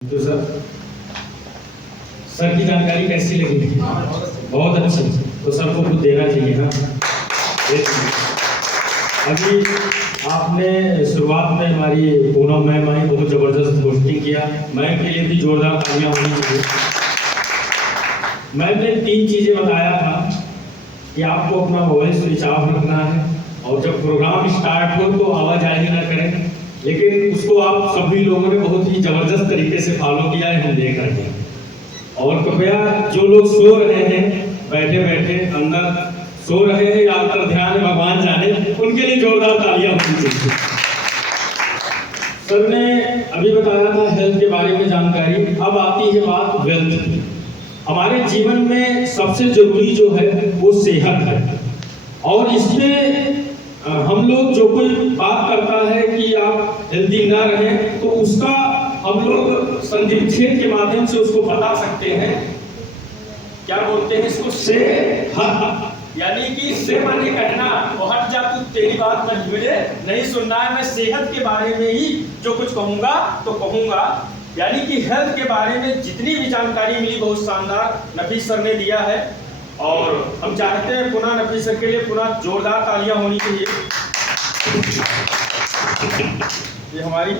तो सर की जानकारी कैसी लगी? बहुत अच्छी। तो सर को कुछ देना चाहिए ना। अभी आपने शुरुआत में हमारी पूनम मैम आई, बहुत ज़बरदस्त पोस्टिंग किया। मैम के लिए भी जोरदार तालियां होनी चाहिए। मैम ने 3 चीज़ें बताया था कि आपको अपना वॉइस स्विच ऑफ रखना है और जब प्रोग्राम स्टार्ट हो तो आवाज़ ना करें, लेकिन उसको आप सभी लोगों ने बहुत ही ज़बरदस्त तरीके से फॉलो किया है, हम देख रहे हैं। और कृपया जो लोग सो रहे हैं, बैठे बैठे अंदर सो रहे हैं या अंतर ध्यान भगवान जाने, उनके लिए जोरदार तालियां होनी चाहिए। सर ने अभी बताया था हेल्थ के बारे में जानकारी। अब आती है बात वेल्थ की। हमारे जीवन में सबसे जरूरी जो है वो सेहत है, और इसमें हम लोग जो कोई बात करता है कि आप हेल्दी ना रहें तो उसका हम लोग संधिक्षेप के माध्यम से उसको बता सकते हैं। क्या बोलते हैं इसको? सेहत। यानी कि से माने कहना और हट जा तू, तेरी बात मैं मुझे नहीं सुनना है, मैं सेहत के बारे में ही जो कुछ कहूंगा तो कहूंगा। यानी कि हेल्थ के बारे में जितनी भी जानकारी मिली बहुत शानदार नफीस सर ने दिया है, और हम चाहते हैं पुनः नफीस सर के लिए पुनः जोरदार तालियां होनी चाहिए। ये हमारी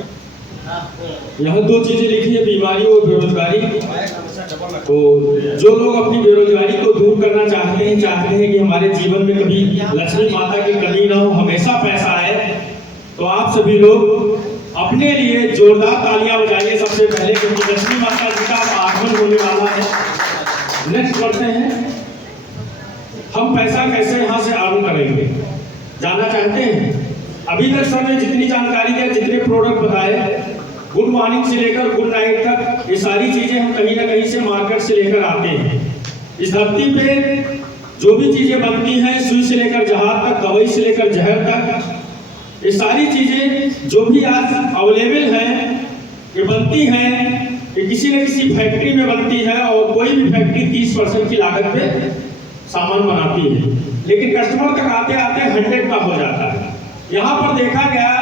यहाँ 2 चीजें लिखी है, बीमारी और बेरोजगारी। तो जो लोग अपनी बेरोजगारी को दूर करना चाहते हैं कि हमारे जीवन में कभी लक्ष्मी माता की कमी ना हो, हमेशा पैसा आए, तो आप सभी लोग अपने लिए जोरदार तालियां बजाइए सबसे पहले, क्योंकि लक्ष्मी माता जी का आगमन होने वाला है। नेक्स्ट बढ़ते हैं, हम पैसा कैसे यहाँ से अर्न करेंगे, जानना चाहते हैं? अभी तक सर ने जितनी जानकारी दी, जितने प्रोडक्ट बताए, गुड मॉर्निंग से लेकर गुड नाइट तक, ये सारी चीजें हम कहीं ना कहीं से मार्केट से लेकर आते हैं। इस धरती पे जो भी चीजें बनती हैं, सुई से लेकर जहाज तक, दवाई से लेकर जहर तक, ये सारी चीजें जो भी आज अवेलेबल हैं, ये बनती हैं, ये किसी न किसी फैक्ट्री में बनती है, और कोई भी फैक्ट्री 30% की लागत पे सामान बनाती है, लेकिन कस्टमर तक आते आते 100 का हो जाता है। यहाँ पर देखा गया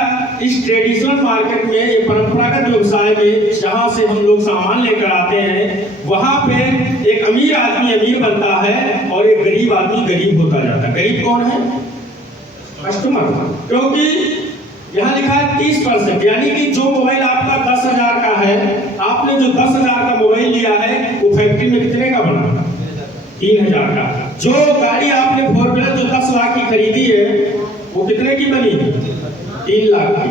इस ट्रेडिशनल मार्केट में, ये परंपरागत व्यवसाय में जहाँ से हम लोग सामान लेकर आते हैं, वहाँ पे एक अमीर आदमी अमीर बनता है और एक गरीब आदमी गरीब होता जाता है। गरीब कौन है? कस्टमर। क्योंकि यहाँ लिखा है 30%, यानी कि जो मोबाइल आपका 10,000 का है, आपने जो 10,000 का मोबाइल लिया है, वो फैक्ट्री में कितने का बना? 3,000 का। जो गाड़ी आपने 4 व्हीलर जो 10 लाख की खरीदी है, वो कितने की बनी? 3 लाख की।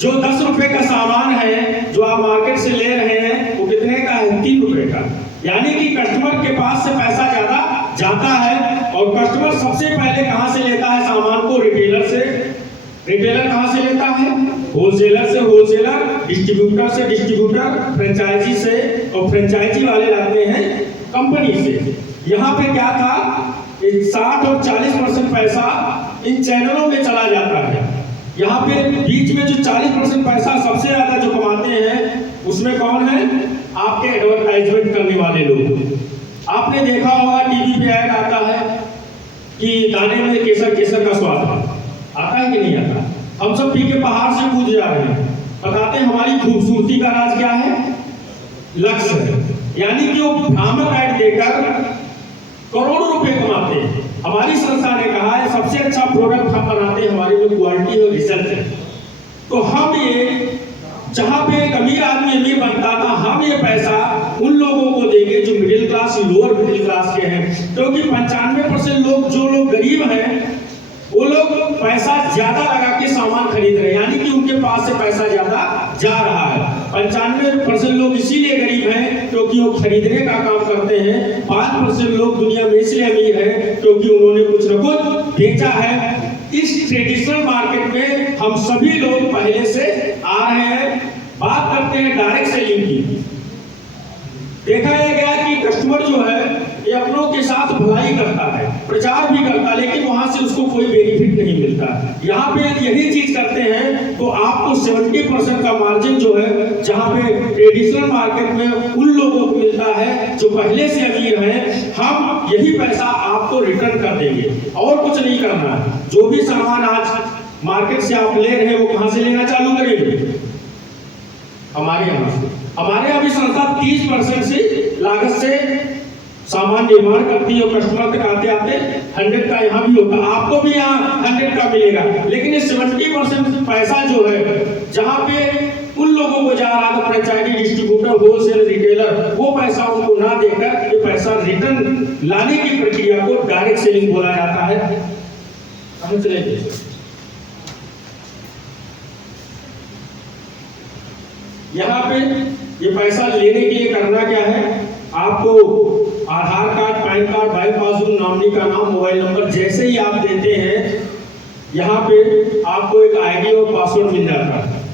जो 10 रुपए का सामान है जो आप मार्केट से ले रहे हैं, वो कितने का है? 3 रुपए का। यानी कि कस्टमर के पास से पैसा ज्यादा जाता है, और कस्टमर सबसे पहले कहां से लेता है सामान को? रिटेलर से। रिटेलर कहां से लेता है? होलसेलर से। होलसेलर डिस्ट्रीब्यूटर से। डिस्ट्रीब्यूटर फ्रेंचाइजी से, और फ्रेंचाइजी वाले लाते हैं कंपनी से। यहाँ पे क्या था, 60 और 40% पैसा इन चैनलों में चला जाता है। यहाँ पे बीच में जो 40% पैसा सबसे ज्यादा जो कमाते हैं, उसमें कौन है? आपके एडवर्टाइजमेंट करने वाले लोग। आपने देखा होगा टीवी पे ऐड आता है कि दाने में केसर केसर का स्वाद आता है कि नहीं आता? हम सब पी के पहाड़ से कूद जा रहे हैं। बताते हैं हमारी खूबसूरती का राज क्या है? लक्ष्य है। यानी कि वो भ्रामक ऐड देकर करोड़ों रुपए कमाते हैं। हमारी संस्था ने कहा है सबसे अच्छा प्रोडक्ट हम बनाते हैं, हमारी जो क्वालिटी और रिजल्ट है। तो हम ये जहां पे एक अमीर आदमी अमीर बनता था, हम ये पैसा उन लोगों को देंगे जो middle class, lower middle class के हैं। क्योंकि 95% लोग, जो लोग गरीब हैं, वो लोग पैसा ज्यादा लगा के सामान खरीद रहे हैं, यानी कि उनके पास से पैसा ज्यादा जा रहा है। 95% लोग इसीलिए गरीब हैं क्योंकि वो खरीदने का काम करते हैं। 5% लोग दुनिया में इसलिए अमीर हैं क्योंकि उन्होंने कुछ न कुछ बेचा है। इस ट्रेडिशनल मार्केट में हम सभी लोग पहले से आ रहे हैं। बात करते हैं डायरेक्ट सेलिंग की। देखा गया कि कस्टमर जो है ये अपनों के साथ भलाई करता है, प्रचार भी करता है, लेकिन वहां से उसको कोई बेनिफिट नहीं मिलता। यहाँ पे यही चीज करते हैं तो आपको 70% का मार्जिन जो है, जहाँ पे ट्रेडिशनल मार्केट में उन लोगों को मिलता है जो पहले से अमीर हैं, हम यही पैसा आपको रिटर्न कर देंगे और कुछ नहीं करना है। जो भी सामान आज मार्केट से आप ले रहे हैं, वो कहां से लेना चालू करेंगे? हमारे यहाँ से। हमारे यहाँ भी संस्था 30% से लागत से सामान निर्माण करती है और कस्टमर तक आते आते 100 का यहाँ भी होता है। आपको भी यहाँ 100 का मिलेगा, लेकिन ये 70% पैसा जो है जहाँ पे उन लोगों को जा रहा था, फ्रेंचाइजी, डिस्ट्रीब्यूटर, होलसेल, रिटेलर, वो पैसा उनको ना देकर ये पैसा रिटर्न लाने की प्रक्रिया को डायरेक्ट सेलिंग बोला जाता है। समझ लीजिए। यहाँ पे ये पैसा लेने के लिए करना क्या है, आपको Aadhaar card, PAN card, bank passbook, nominee का नाम, मोबाइल नंबर जैसे ही आप देते हैं यहाँ पे आपको एक आईडी और पासवर्ड मिल जाता है।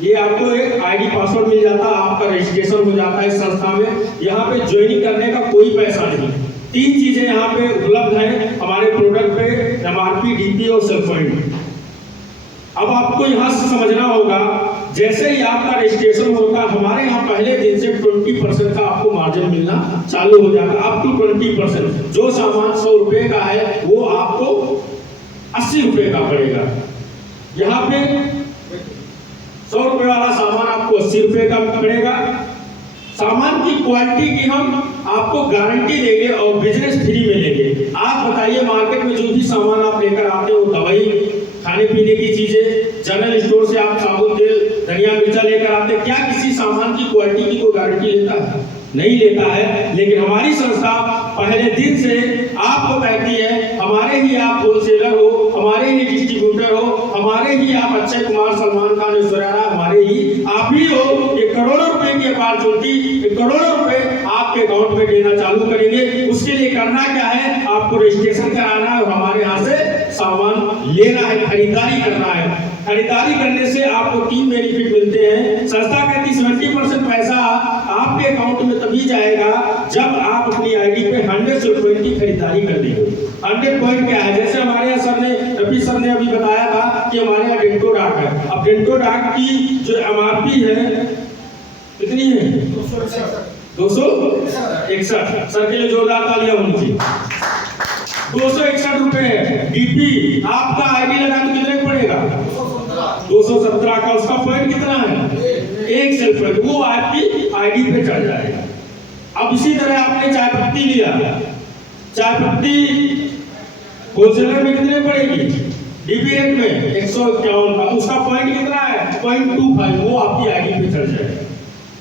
ये आपको एक आईडी पासवर्ड मिल जाता है, आपका रजिस्ट्रेशन हो जाता है इस संस्था में। यहाँ पे ज्वाइनिंग करने का कोई पैसा नहीं। 3 चीजें यहाँ पे उपलब्ध हैं हमारे प्रोडक्ट पे, एमआरपी, डीपी और सेल पॉइंट। अब आपको यहाँ से समझना होगा, जैसे ही आपका रजिस्ट्रेशन होगा हमारे यहाँ पहले दिन से 20% का आपको मार्जिन मिलना चालू हो जाएगा, अप टू 20%। जो सामान 100 रुपए का है वो आपको 80 रुपए का पड़ेगा। यहाँ पे 100 रुपए वाला सामान आपको 80 रुपए का पड़ेगा। सामान की क्वालिटी की हम आपको गारंटी देंगे और बिजनेस फ्री में लेंगे। आप बताइए, मार्केट में जो भी सामान आप लेकर आते हो, दवाई, खाने पीने की चीजें, जनरल स्टोर से आप साबुन, तेल, धनिया, मिर्चा लेकर आते, क्या किसी सामान की क्वालिटी की कोई गारंटी लेता है? नहीं लेता है। लेकिन हमारी संस्था पहले दिन से आपको कहती है, हमारे ही आप होलसेलर हो, हमारे ही डिस्ट्रीब्यूटर हो, हमारे ही आप अक्षय कुमार, सलमान खान, ऐश्वर्या राय, हमारे ही आप ही हो। ये करोड़ों रुपए की अपॉर्चुनिटी, करोड़ों रुपए आपके अकाउंट में देना चालू करेंगे। उसके लिए करना क्या है, आपको रजिस्ट्रेशन कराना है और हमारे यहाँ से सामान लेना है, खरीदारी करना है। खरीदारी करने से आपको 3 बेनिफिट मिलते हैं। संस्था कहती 70% पैसा आपके अकाउंट में तभी जाएगा जब आप अपनी आईडी पे 100 पॉइंट की खरीदारी कर देंगे। 100 पॉइंट क्या है, जैसे हमारे यहाँ रवि सर ने अभी बताया था कि हमारे यहाँ डेंटो डाक है। अब डेंटो डाक की जो एमआरपी है कितनी है? 261। सर के लिए जोरदार तालियां होनी चाहिए। 261 रुपए है। डीपी आपका आईडी लगा तो कितने पड़ेगा? 217 का। उसका पॉइंट कितना है? 1 सेल पॉइंट, वो आपकी आईडी पे चढ़ जाएगा। अब इसी तरह आपने चाय पत्ती लिया, चाय पत्ती होलसेलर में कितने पड़ेगी? डीपी रेट में 151 का। उसका पॉइंट कितना है? 0.25, वो आपकी आईडी पे चढ़ जाएगा।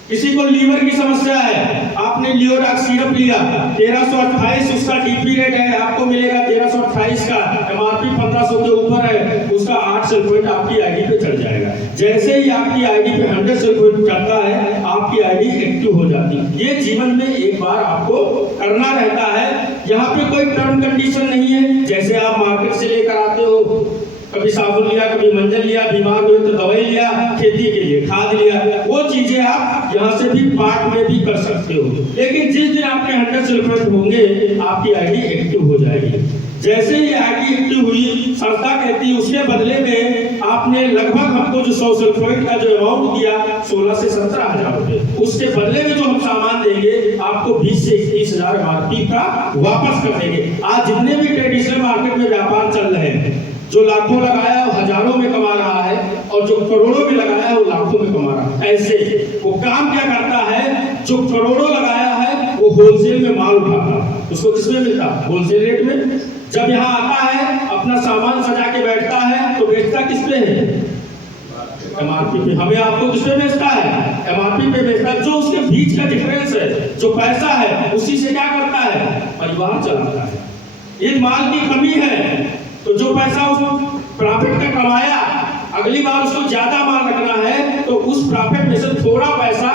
किसी को लीवर की समस्या है, आपने लियोडाक सिरप लिया, 1328 उसका डीपी रेट है, आपको मिलेगा 1328 का। एमआरपी 1500 के ऊपर है, उसका 8 सेल पॉइंट आपकी आईडी पे चढ़ जाएगा। जैसे ही आपकी आईडी पे 100 सेल पॉइंट चढ़ता है, आपकी आईडी एक्टिव हो जाती है। ये जीवन में एक बार आपको करना रहता है। यहाँ पे कोई टर्म कंडीशन नहीं है। जैसे आप मार्केट से लेकर आते हो, कभी साबुन लिया, कभी मंजन लिया, बीमार हुए तो दवाई लिया, खेती के लिए खाद लिया, वो चीजें आप यहाँ से भी पार्ट में भी कर सकते हो। लेकिन जिस दिन आपके 100 सेल पॉइंट होंगे, आपकी आईडी एक्टिव हो जाएगी। जैसे ही आईडी एक्टिव हुई, संस्था कहती है उसके बदले में आपने लगभग हमको जो 100 सेल पॉइंट का जो अमाउंट दिया 16 से 17 हजार रुपए, उसके बदले में जो हम सामान देंगे आपको 20 से 21 हजार एमआरपी का वापस कर देंगे। आज जितने भी ट्रेडिशनल मार्केट में व्यापार चल रहे हैं, जो लाखों लगाया है वो हजारों में कमा रहा है, और जो करोड़ों में लगाया है वो लाखों में कमा रहा है। ऐसे वो काम क्या करता है, जो करोड़ों लगाया है वो होलसेल में माल उठाता है। उसको किसमें मिलता है? होलसेल रेट में। जब यहाँ आता है, अपना सामान सजा के बैठता है, तो बेचता किस पे है? एमआरपी पे। हमें आपको किस पे बेचता है? एमआरपी पे बेचता है। जो उसके बीच का डिफरेंस है, जो पैसा है, उसी से क्या करता है? परिवार चलाता है। ये माल की कमी है, तो जो पैसा उसको प्रॉफिट का कमाया, अगली बार उसको ज्यादा माल रखना है, तो उस प्रॉफिट में से थोड़ा पैसा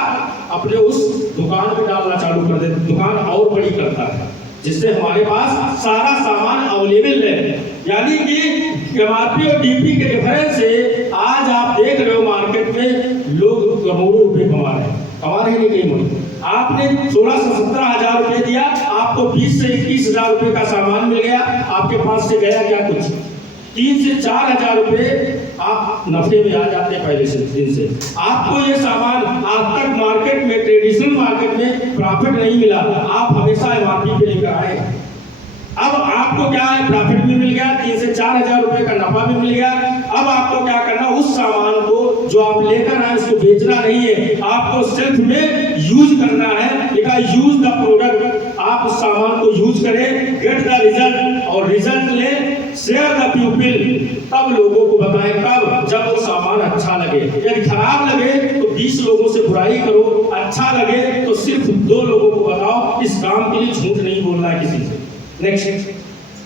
अपने उस दुकान में डालना चालू कर देता, दुकान और बड़ी करता है, जिससे हमारे पास सारा सामान अवेलेबल है। यानी कि एमआरपी और डीपी के डिफरेंस से आज आप देख रहे हो मार्केट में लोग करोड़ों रुपए कमा रहे हैं। कमा रहे नहीं कहीं मुल्क। आपने 16 से 17 हजार रुपए दिया, आपको 20 से 21 हजार रुपए का सामान मिल गया। आपके पास से गया क्या? कुछ 3 से 4 हजार रुपए आप नफे में आ जाते पहले से दिन से। आपको ये सामान आज तक मार्केट में, ट्रेडिशनल मार्केट में प्रॉफिट नहीं मिला। आप हमेशा एमआरपी पे लेकर आए, अब आपको क्या है, प्रॉफिट भी मिल गया, 3 से 4 हजार रुपए का नफा भी मिल गया। अब आपको क्या करना, उस सामान को जो आप लेकर आए उसको बेचना नहीं है, आपको सिर्फ में यूज करना है। लिखा यूज द प्रोडक्ट, आप उस सामान को यूज करें, गेट द रिजल्ट, और रिजल्ट ले, शेयर द पीपल, तब लोगों को बताएं। कब? जब वो सामान अच्छा लगे। यदि खराब लगे तो 20 लोगों से बुराई करो, अच्छा लगे तो सिर्फ 2 लोगों को बताओ। इस काम के लिए झूठ नहीं बोलना है किसी से। नेक्स्ट,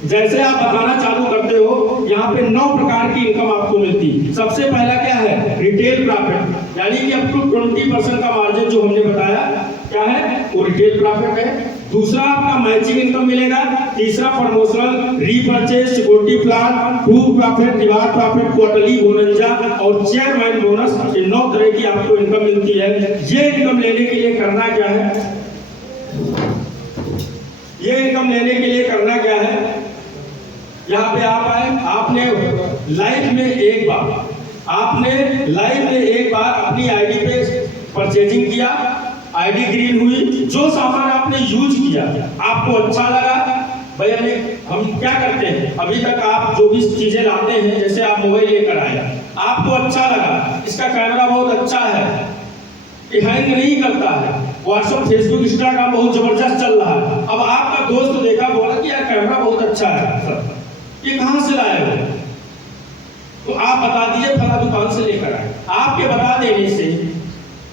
जैसे आप बताना चालू करते हो, यहाँ पे 9 प्रकार की इनकम आपको मिलती है। सबसे पहला क्या है, रिटेल प्रॉफिट, यानी कि अप टू 20% का मार्जिन जो हमने बताया क्या है, वो रिटेल प्रॉफिट है। दूसरा आपका मैचिंग इनकम मिलेगा। तीसरा promotional, repurchase, security plan, proof profit, reward profit, quarterly bonus और चेयरमैन बोनस। ये 9 तरह की आपको इनकम मिलती है। ये इनकम लेने के लिए करना क्या है, ये इनकम लेने के लिए करना क्या है, यहाँ पे आप आए, आपने लाइफ में एक बार अपनी आईडी पे परचेजिंग किया, आईडी ग्रीन हुई, जो सामान आपने यूज किया आपको अच्छा लगा। भैया हम क्या करते हैं, अभी तक आप जो भी चीजें लाते हैं, जैसे आप मोबाइल लेकर आए, आपको अच्छा लगा, इसका कैमरा बहुत अच्छा है, ये हैंग नहीं करता है, व्हाट्सएप, फेसबुक, इंस्टाग्राम बहुत जबरदस्त चल रहा है। अब आपका दोस्त देखा, बोला कि यार कैमरा बहुत अच्छा है सर, ये कहाँ से लाए हो, तो आप बता दीजिए फला दुकान से लेकर आए। आपके बता देने से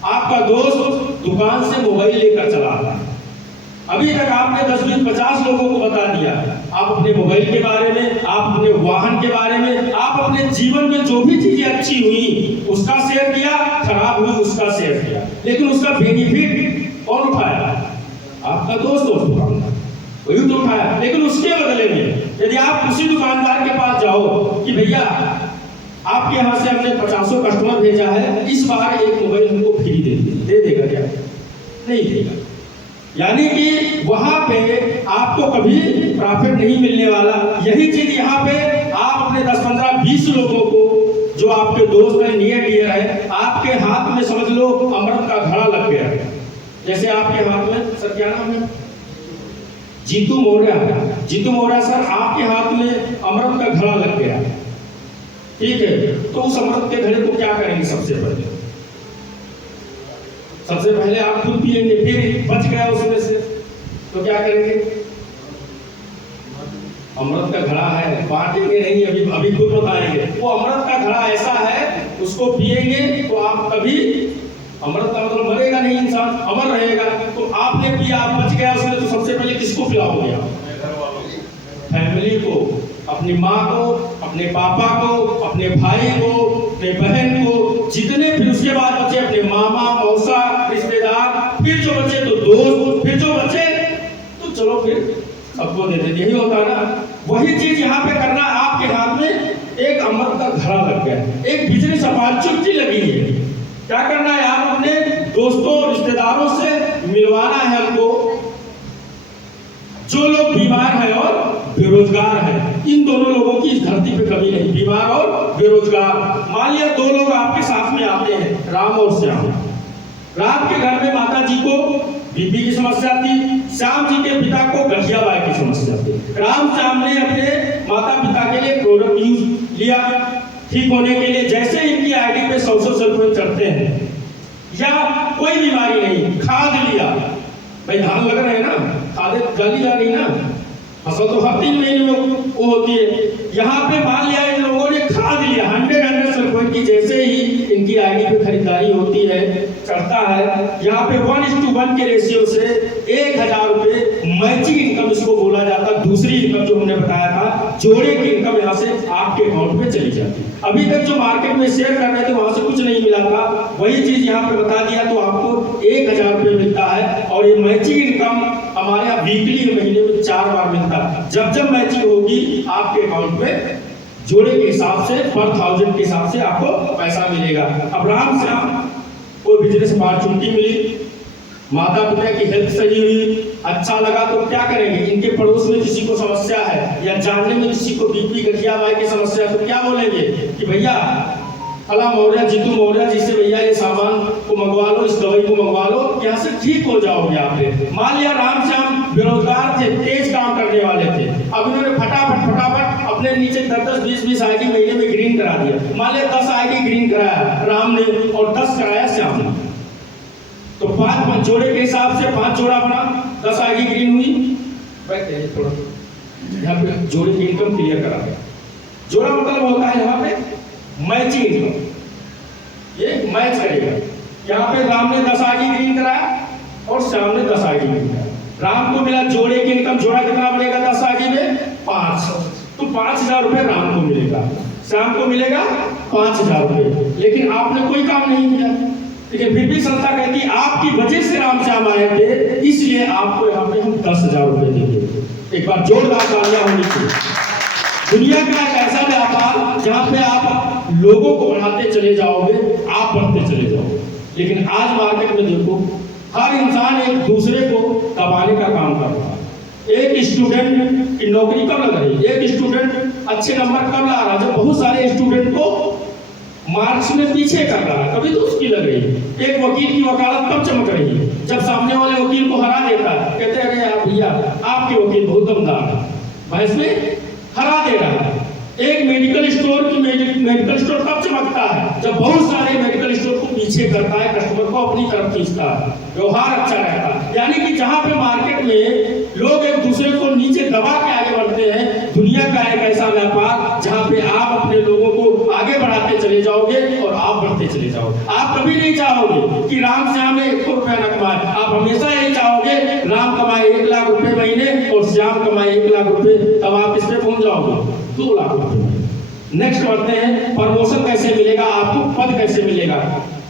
आपका दोस्त दुकान से मोबाइल लेकर चला आता है। अभी तक आपने 10, 20, 50 लोगों को बता दिया, आप अपने मोबाइल के बारे में, आप अपने वाहन के बारे में, आप अपने जीवन में जो भी चीजें अच्छी हुई उसका शेयर किया, खराब हुई उसका शेयर किया, लेकिन उसका बेनिफिट कौन उठाया, आपका दोस्त दुकानदार, वही तो उठाया। लेकिन उसके बदले में यदि आप उसी दुकानदार के पास जाओ कि भैया आपके यहाँ से हमने 50 कस्टमर भेजा है, इस बार एक मोबाइल हमको फ्री दे देगा क्या, नहीं देगा। यानी कि वहां पे आपको कभी प्रॉफिट नहीं मिलने वाला। यही चीज यहाँ पे आप अपने 10, 15, 20 लोगों को, जो आपके दोस्त है, नियर डियर है, आपके हाथ में समझ लो अमृत का घड़ा लग गया है। जैसे आपके हाथ में, सर क्या नाम है, जीतू मौर्य सर, आपके हाथ में अमृत का घड़ा लग गया, ठीक है, तो उस अमृत के घड़े को क्या करेंगे, सबसे पहले आप खुद पिएंगे, फिर बच गया उसमें से तो क्या करेंगे, अमृत का घड़ा है, बांटेंगे नहीं, अभी खुद बताएंगे। वो अमृत का घड़ा ऐसा है, उसको पिएंगे तो आप कभी, अमृत का मतलब मरेगा नहीं इंसान, अमर रहेगा। तो आपने पिया, आप बच गया उसमें, तो सबसे पहले किसको पिलाओगे आप, फैमिली को, अपनी माँ को, अपने पापा को, अपने भाई को, अपने बहन को, जितने, फिर उसके बाद बचे अपने मामा, मौसा, रिश्तेदार, फिर जो बचे तो दोस्त, फिर जो बचे तो चलो फिर सबको दे देते। यही होता है ना, वही चीज यहाँ पे करना। आपके हाथ में एक अमृत का घड़ा लग गया, एक बिजनेस अपॉर्चुनिटी लगी है। क्या करना है, आप अपने दोस्तों, रिश्तेदारों से मिलवाना है हमको, जो लोग बीमार हैं और बेरोजगार हैं। इन दोनों लोगों की इस धरती पे कमी नहीं, बीमार और बेरोजगार। मान लिया 2 लोग आपके साथ में आते हैं, राम और श्याम। राम के घर में माता जी को बीपी की समस्या थी, श्याम जी के पिता को गठिया बाई की समस्या थी। राम श्याम ने अपने माता पिता के लिए प्रोडक्ट यूज लिया ठीक होने के लिए। जैसे इनकी आईडी पे 100 रुपए चढ़ते हैं या कोई बीमारी नहीं, खाद लिया, भाई धान लग रहे हैं ना, खाद डाली जा रही ना, फसल तो हर 3 महीने में वो होती है। यहाँ पे मान लिया इन लोगों ने खाद लिया 100 रुपए की, जैसे ही इनकी आईडी पे खरीदारी होती है, चढ़ता है, यहाँ पे 1:1 के रेशियो से 1000 रुपए मैचिंग इनकम इसको बोला जाता। दूसरी इनकम जो हमने बताया था, जोड़े की इनकम यहाँ से आपके अकाउंट में चली जाती। अभी तक जो मार्केट में शेयर कर रहे थे वहां से कुछ नहीं मिला था, वही चीज यहाँ पे बता दिया तो आपको 1000 रुपए मिलता है। और ये मैचिंग इनकम हमारे यहाँ वीकली, महीने में 4 बार मिलता है। जब मैचिंग होगी आपके अकाउंट में जोड़े के हिसाब से, पर 1000 के हिसाब से आपको पैसा मिलेगा। अब राम श्याम को बिजनेस अपॉर्चुनिटी मिली, माता पिता की हेल्थ सही हुई, अच्छा लगा तो क्या करेंगे, इनके पड़ोस में किसी को समस्या है या जानने में किसी को बीपी गठिया बाई की समस्या है, तो क्या बोलेंगे कि भैया फला मौर्य, जीतू मौर्य जी से भैया ये सामान को मंगवा लो, इस दवाई को मंगवा लो, यहाँ से ठीक हो जाओगे आप। मान लिया राम श्याम बेरोजगार थे, तेज काम करने वाले थे। अब इन्होंने फटाफट अपने नीचे 10-10, 20-20 आईडी महीने में ग्रीन करा दिया। मान लिया 10 आईडी ग्रीन कराया राम ने और 10 कराया श्याम ने, तो 5 जोड़े के हिसाब से 5 जोड़ा अपना 10 आईडी ग्रीन हुई। बैठे थोड़ा यहाँ पे जोड़े की इनकम क्लियर करा दिया। जोड़ा मतलब होता है यहाँ पे मैचिंग इनकम, ये मैच करेगा। यहाँ पे राम ने 10 आईडी ग्रीन कराया और श्याम ने 10 आईडी ग्रीन कराया। राम को मिला जोड़े की इनकम, जोड़ा कितना बनेगा 10 आईडी में 5, तो 5000 रुपए राम को मिलेगा, श्याम को मिलेगा 5000 रुपए। लेकिन आपने कोई काम नहीं किया, लेकिन फिर भी संस्था कहती है आपकी वजह से राम श्याम आए थे, इसलिए आपको यहाँ पे हम 10,000 रुपए देंगे। एक बार जोरदार तालियां होनी चाहिए। दुनिया का एक ऐसा व्यापार जहाँ पे आप लोगों को बढ़ाते चले जाओगे, आप बढ़ते चले जाओगे। लेकिन आज मार्केट में देखो, हर इंसान एक दूसरे को दबाने का काम कर रहा है। एक स्टूडेंट की नौकरी कब लग रही है, एक स्टूडेंट अच्छे नंबर कब ला रहा है, जब बहुत सारे स्टूडेंट को मार्क्स में पीछे कर रहा है, कभी तो उसकी लग रही है। एक वकील की वकालत कब चमक रही है, जब सामने वाले वकील को हरा देता है, कहते हैं अरे भैया आपके वकील बहुत दमदार है, बहस में हरा दे रहा है। एक मेडिकल स्टोर कब चमकता है, जब बहुत सारे मेडिकल स्टोर को पीछे करता है, कस्टमर को अपनी तरफ खींचता है, व्यवहार अच्छा रहता है। यानी कि जहां पे मार्केट में लोग एक दूसरे को नीचे दबा के आगे बढ़ते हैं, दुनिया का एक ऐसा व्यापार जहां पे आप अपने लोगों को आगे बढ़ाते चले जाओगे और आप बढ़ते चले जाओगे। आप कभी नहीं चाहोगे कि राम श्याम 1 रुपया न कमाए, आप हमेशा यही चाहोगे राम कमाए 1 लाख रुपए महीने और श्याम कमाए 1 लाख रुपए, तब आप इस पे पहुंच जाओगे 2 लाख रुपए। नेक्स्ट बढ़ते हैं, प्रमोशन कैसे मिलेगा आपको, पद कैसे मिलेगा।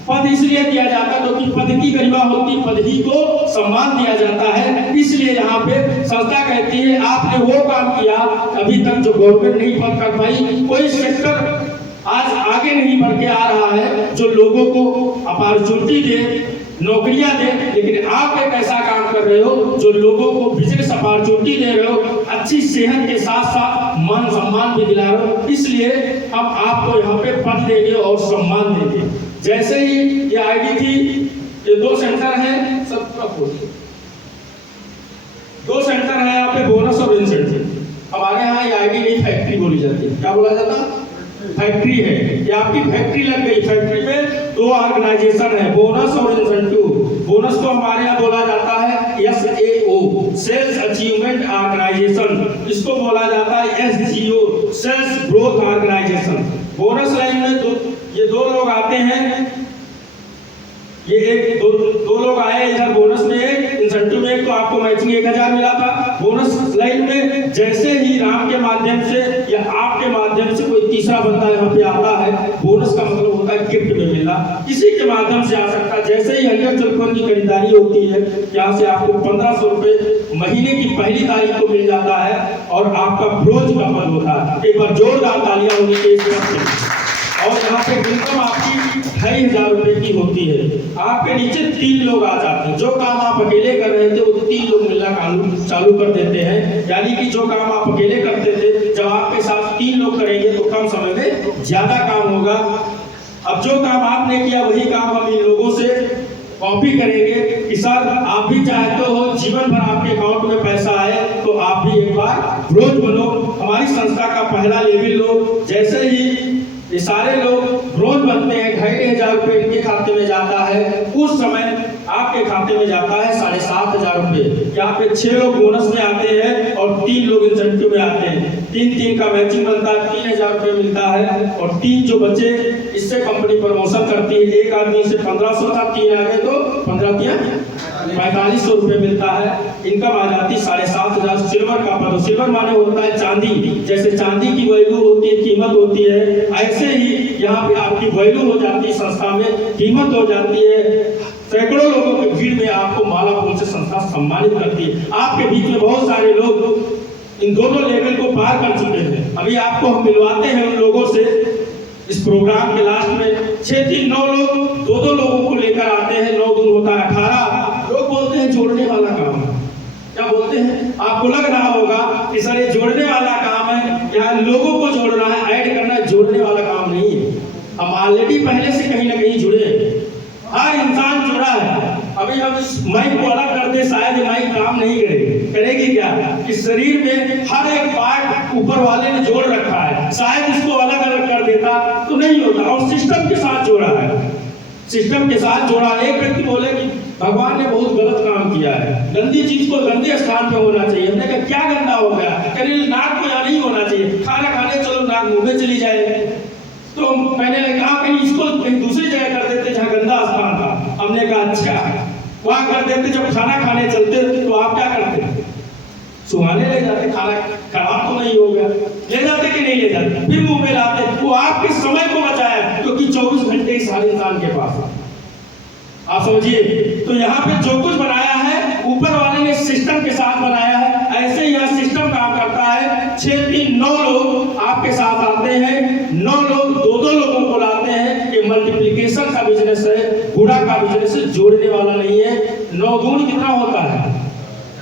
पद इसलिए दिया जाता है क्योंकि पद की गरिमा होती, पद ही को सम्मान दिया जाता है। इसलिए यहाँ पे संस्था कहती है आपने वो काम किया अभी तक जो गवर्नमेंट नहीं पद कर पाई, कोई सेक्टर आज आगे नहीं बढ़ के आ रहा है जो लोगों को अपॉर्चुनिटी दे, नौकरियां दे। लेकिन आप एक ऐसा काम कर रहे हो जो लोगों को बिजनेस अपॉर्चुनिटी दे रहे हो, अच्छी सेहत के साथ साथ मान सम्मान भी दिला रहे हो। इसलिए हम आपको यहाँ पे पद देंगे और सम्मान देंगे। जैसे ही ये आईडी थी, ये 2 सेंटर हैं, सबका खोलिए। 2 सेंटर हैं यहाँ पे, बोनस और इंसेंटिव। हमारे यहाँ ये आईडी नहीं फैक्ट्री बोली जाती है, क्या बोला जाता है, फैक्ट्री है। ये आपकी फैक्ट्री लग गई। फैक्ट्री में 2 ऑर्गेनाइजेशन है, बोनस और इंसेंटिव। बोनस को हमारे यहाँ बोला जाता है SAO, सेल्स अचीवमेंट ऑर्गेनाइजेशन। इसको बोला जाता है SGO, sales growth organisation. Bonus line में ये 2 लोग आते हैं, ये एक दो लोग आए इधर बोनस में, एक इंसेंटिव में, एक तो आपको मैचिंग 1000 मिला था। बोनस लाइन में जैसे ही राम के माध्यम से या आपके माध्यम से कोई तीसरा बंदा यहाँ पे आता है, बोनस का मतलब होता है गिफ्ट में मिलना, किसी के माध्यम से आ सकता है। जैसे ही हरियर जलफल की खरीदारी होती है, यहाँ से आपको 1500 रुपए महीने की पहली तारीख को मिल जाता है और आपका ब्रोज का पद होता है। एक बार जोरदार तालियां होनी चाहिए। और यहाँ पे इनकम आपकी 2500 रुपए की होती है। आपके नीचे 3 लोग आ जाते हैं। जो काम आप अकेले कर रहे थे वो 3 लोग मिलना चालू कर देते हैं। यानी कि जो काम आप अकेले करते थे, जब आपके साथ 3 लोग करेंगे तो कम समय में ज्यादा काम होगा। अब जो काम आपने किया वही काम हम इन लोगों से कॉपी करेंगे कि सर आप भी चाहते हो जीवन भर आपके अकाउंट में पैसा आए, तो आप भी एक बार ब्रोज बनो। हमारी संस्था का पहला लेवल लो, जैसे ही ये सारे लोग ब्रोज बनते हैं, 2500 रुपए इनके खाते में जाता है, उस समय आपके खाते में जाता है 7500 रुपए। यहाँ पे 6 लोग बोनस में आते हैं और 3 लोग इंसेंटिव में आते हैं। 3-3 का मैचिंग बनता है, 3000 रुपए मिलता है। और 3 जो बचे, इससे कंपनी प्रमोशन करती है। एक आदमी से 1500 था, 3 आ गए तो 4500 रुपए मिलता है। इनकम आ जाती 7500। सिल्वर का पद, सिल्वर माने होता है चांदी। जैसे चांदी की वैल्यू होती है, कीमत होती है, ऐसे ही यहाँ पे आपकी वैल्यू हो जाती है, संस्था में कीमत हो जाती है। सैकड़ों लोगों की भीड़ में आपको माला फूल से संस्था सम्मानित करती है। आपके बीच में बहुत सारे लोग इन दोनों लेवल को पार कर चुके हैं। अभी आपको हम मिलवाते हैं उन लोगों से। इस प्रोग्राम के लास्ट में 6-3-9 लोग 2-2 लोगों को लेकर आते हैं। 9 दूर होता है 18 लोग। बोलते हैं जोड़ने वाला काम है। क्या बोलते हैं? आपको लग रहा होगा कि सर ये जोड़ने वाला काम है, यहाँ लोगों को जोड़ना है, ऐड करना है, जोड़ने वाला काम नहीं है। हम ऑलरेडी पहले से कहीं ना कहीं जुड़े हैं। हर इंसान जुड़ा है। अभी हम इस माइक को अलग कर दे, शायद माइक काम नहीं करेगी। क्या कि शरीर में हर एक पार्ट ऊपर वाले ने जोड़ रखा है, शायद इसको अलग अलग कर देता तो नहीं होता, और सिस्टम के साथ जोड़ा है, सिस्टम के साथ जोड़ा। एक व्यक्ति बोले कि भगवान ने बहुत गलत काम किया है, गंदी चीज को गंदे स्थान पे होना चाहिए। हमने कहा क्या गंदा हो गया? कहीं नाक को यहाँ नहीं होना चाहिए, खाना खाने चलो नाक मुंह में चली जाए। तो मैंने कहा कहीं इसको कहीं दूसरी जगह कर देते जहाँ गंदा स्थान था। हमने कहा अच्छा, वहां कर देते। जब खाना खाने चलते तो आप क्या करते? सुहाने ले जाते, खाना खराब तो नहीं हो गया, ले जाते कि नहीं ले जाते, फिर मुंह में लाते। वो आपके समय को बचाया, क्योंकि 24 घंटे इस हर इंसान के पास। आप समझिए, तो यहाँ पे जो कुछ बनाया है ऊपर वाले ने सिस्टम के साथ बनाया है। ऐसे ही यह सिस्टम काम करता है। 6 3 9 लोग आपके साथ आते हैं, 9 लोग 2-2 लोगों को लाते हैं। ये मल्टीप्लिकेशन का बिजनेस है, गुणा का बिजनेस है, जोड़ने वाला नहीं है। 9 दूनी कितना होता है?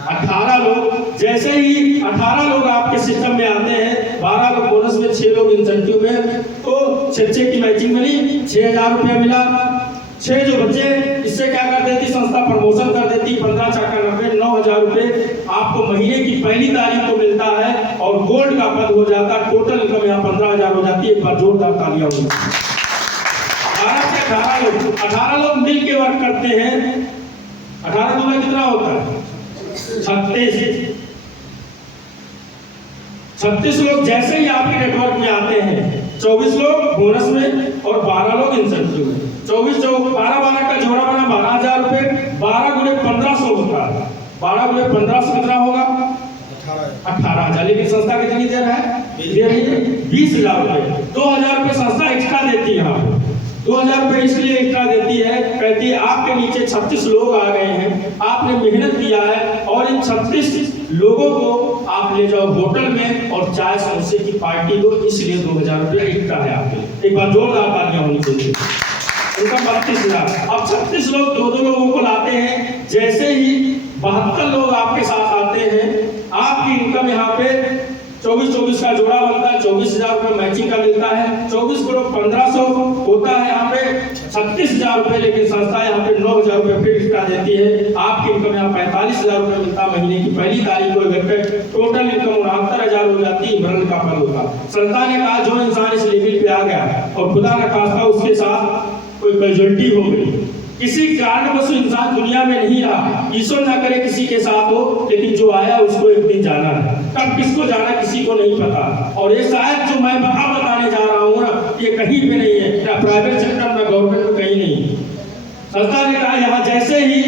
18 लोग। जैसे ही 18 लोग आपके सिस्टम में आते हैं, 12 लोग बोनस में, 6 लोग इंसेंटिव में, तो 6 की मैचिंग बनी, 6000 रुपया मिला। 6 जो बच्चे, इससे क्या कर देती संस्था? प्रमोशन कर देती। 15 चाका 90, 9000 रुपये आपको महीने की पहली तारीख को मिलता है, और गोल्ड का पद हो जाता। टोटल इनकम यहाँ 15000 हो जाती है। एक बार जोरदार तालियां होगी। 12 से 18 लोग मिल के वर्क करते हैं। 18 में कितना होता है? 36 लोग जैसे ही आपके नेटवर्क में आते हैं, 24 लोग बोनस में और 12 लोग इंसेंटिव में। 24 जो 12 का जोड़ा बना 12000 रुपए। 12 गुणे 1500 होता है। 12 गुणे 1500 कितना होगा? 18000। लेकिन संस्था कितनी दे रहा है? दे रही है 20000 रुपए। 2000 रुपए संस्था एक्स्ट्रा देती है। यहाँ 2000 रुपए इसलिए एक्स्ट्रा देती है, कहती है आपके नीचे 36 लोग आ गए हैं, आपने मेहनत किया है, और इन 36 लोगों को आप ले जाओ होटल में और चाय समोसे की पार्टी दो, इसलिए 2000 रुपया एक्स्ट्रा है आपके लिए। एक बार जोरदार तालियां होनी चाहिए। उनका 32,000। अब 36 लोग 2-2 लोगों को लाते हैं। जैसे ही 72 लोग आपके साथ आते हैं, आपकी इनकम यहाँ पे 24 का जोड़ा बनता है, 24,000 रुपये मैचिंग का मिलता है। 24 को 1500 होता है यहाँ पे 36,000 रुपये। लेकिन संस्था यहाँ पे 9,000 रुपये फिर एक्स्ट्रा देती है। आपकी इनकम यहाँ 45,000 रुपये मिलता है महीने की पहली तारीख को। टोटल इनकम 69,000 हो जाती है। मरण का फल होता। संस्था ने कहा जो इंसान इस लेवल पे आ गया और खुदा न खास्ता उसके साथ कोई कैजुअलिटी हो गई, किसी कारणवश इंसान दुनिया में नहीं रहा, ईश्वर ना करे किसी के साथ हो, लेकिन जो आया उसको एक दिन जाना है। कब किसको जाना किसी को नहीं पता। और ये शायद जो मैं बताने जा रहा हूँ ना, ये कहीं पे नहीं है, ना प्राइवेट सेक्टर ना गवर्नमेंट में, कहीं नहीं। संस्था ने कहा यहाँ जैसे ही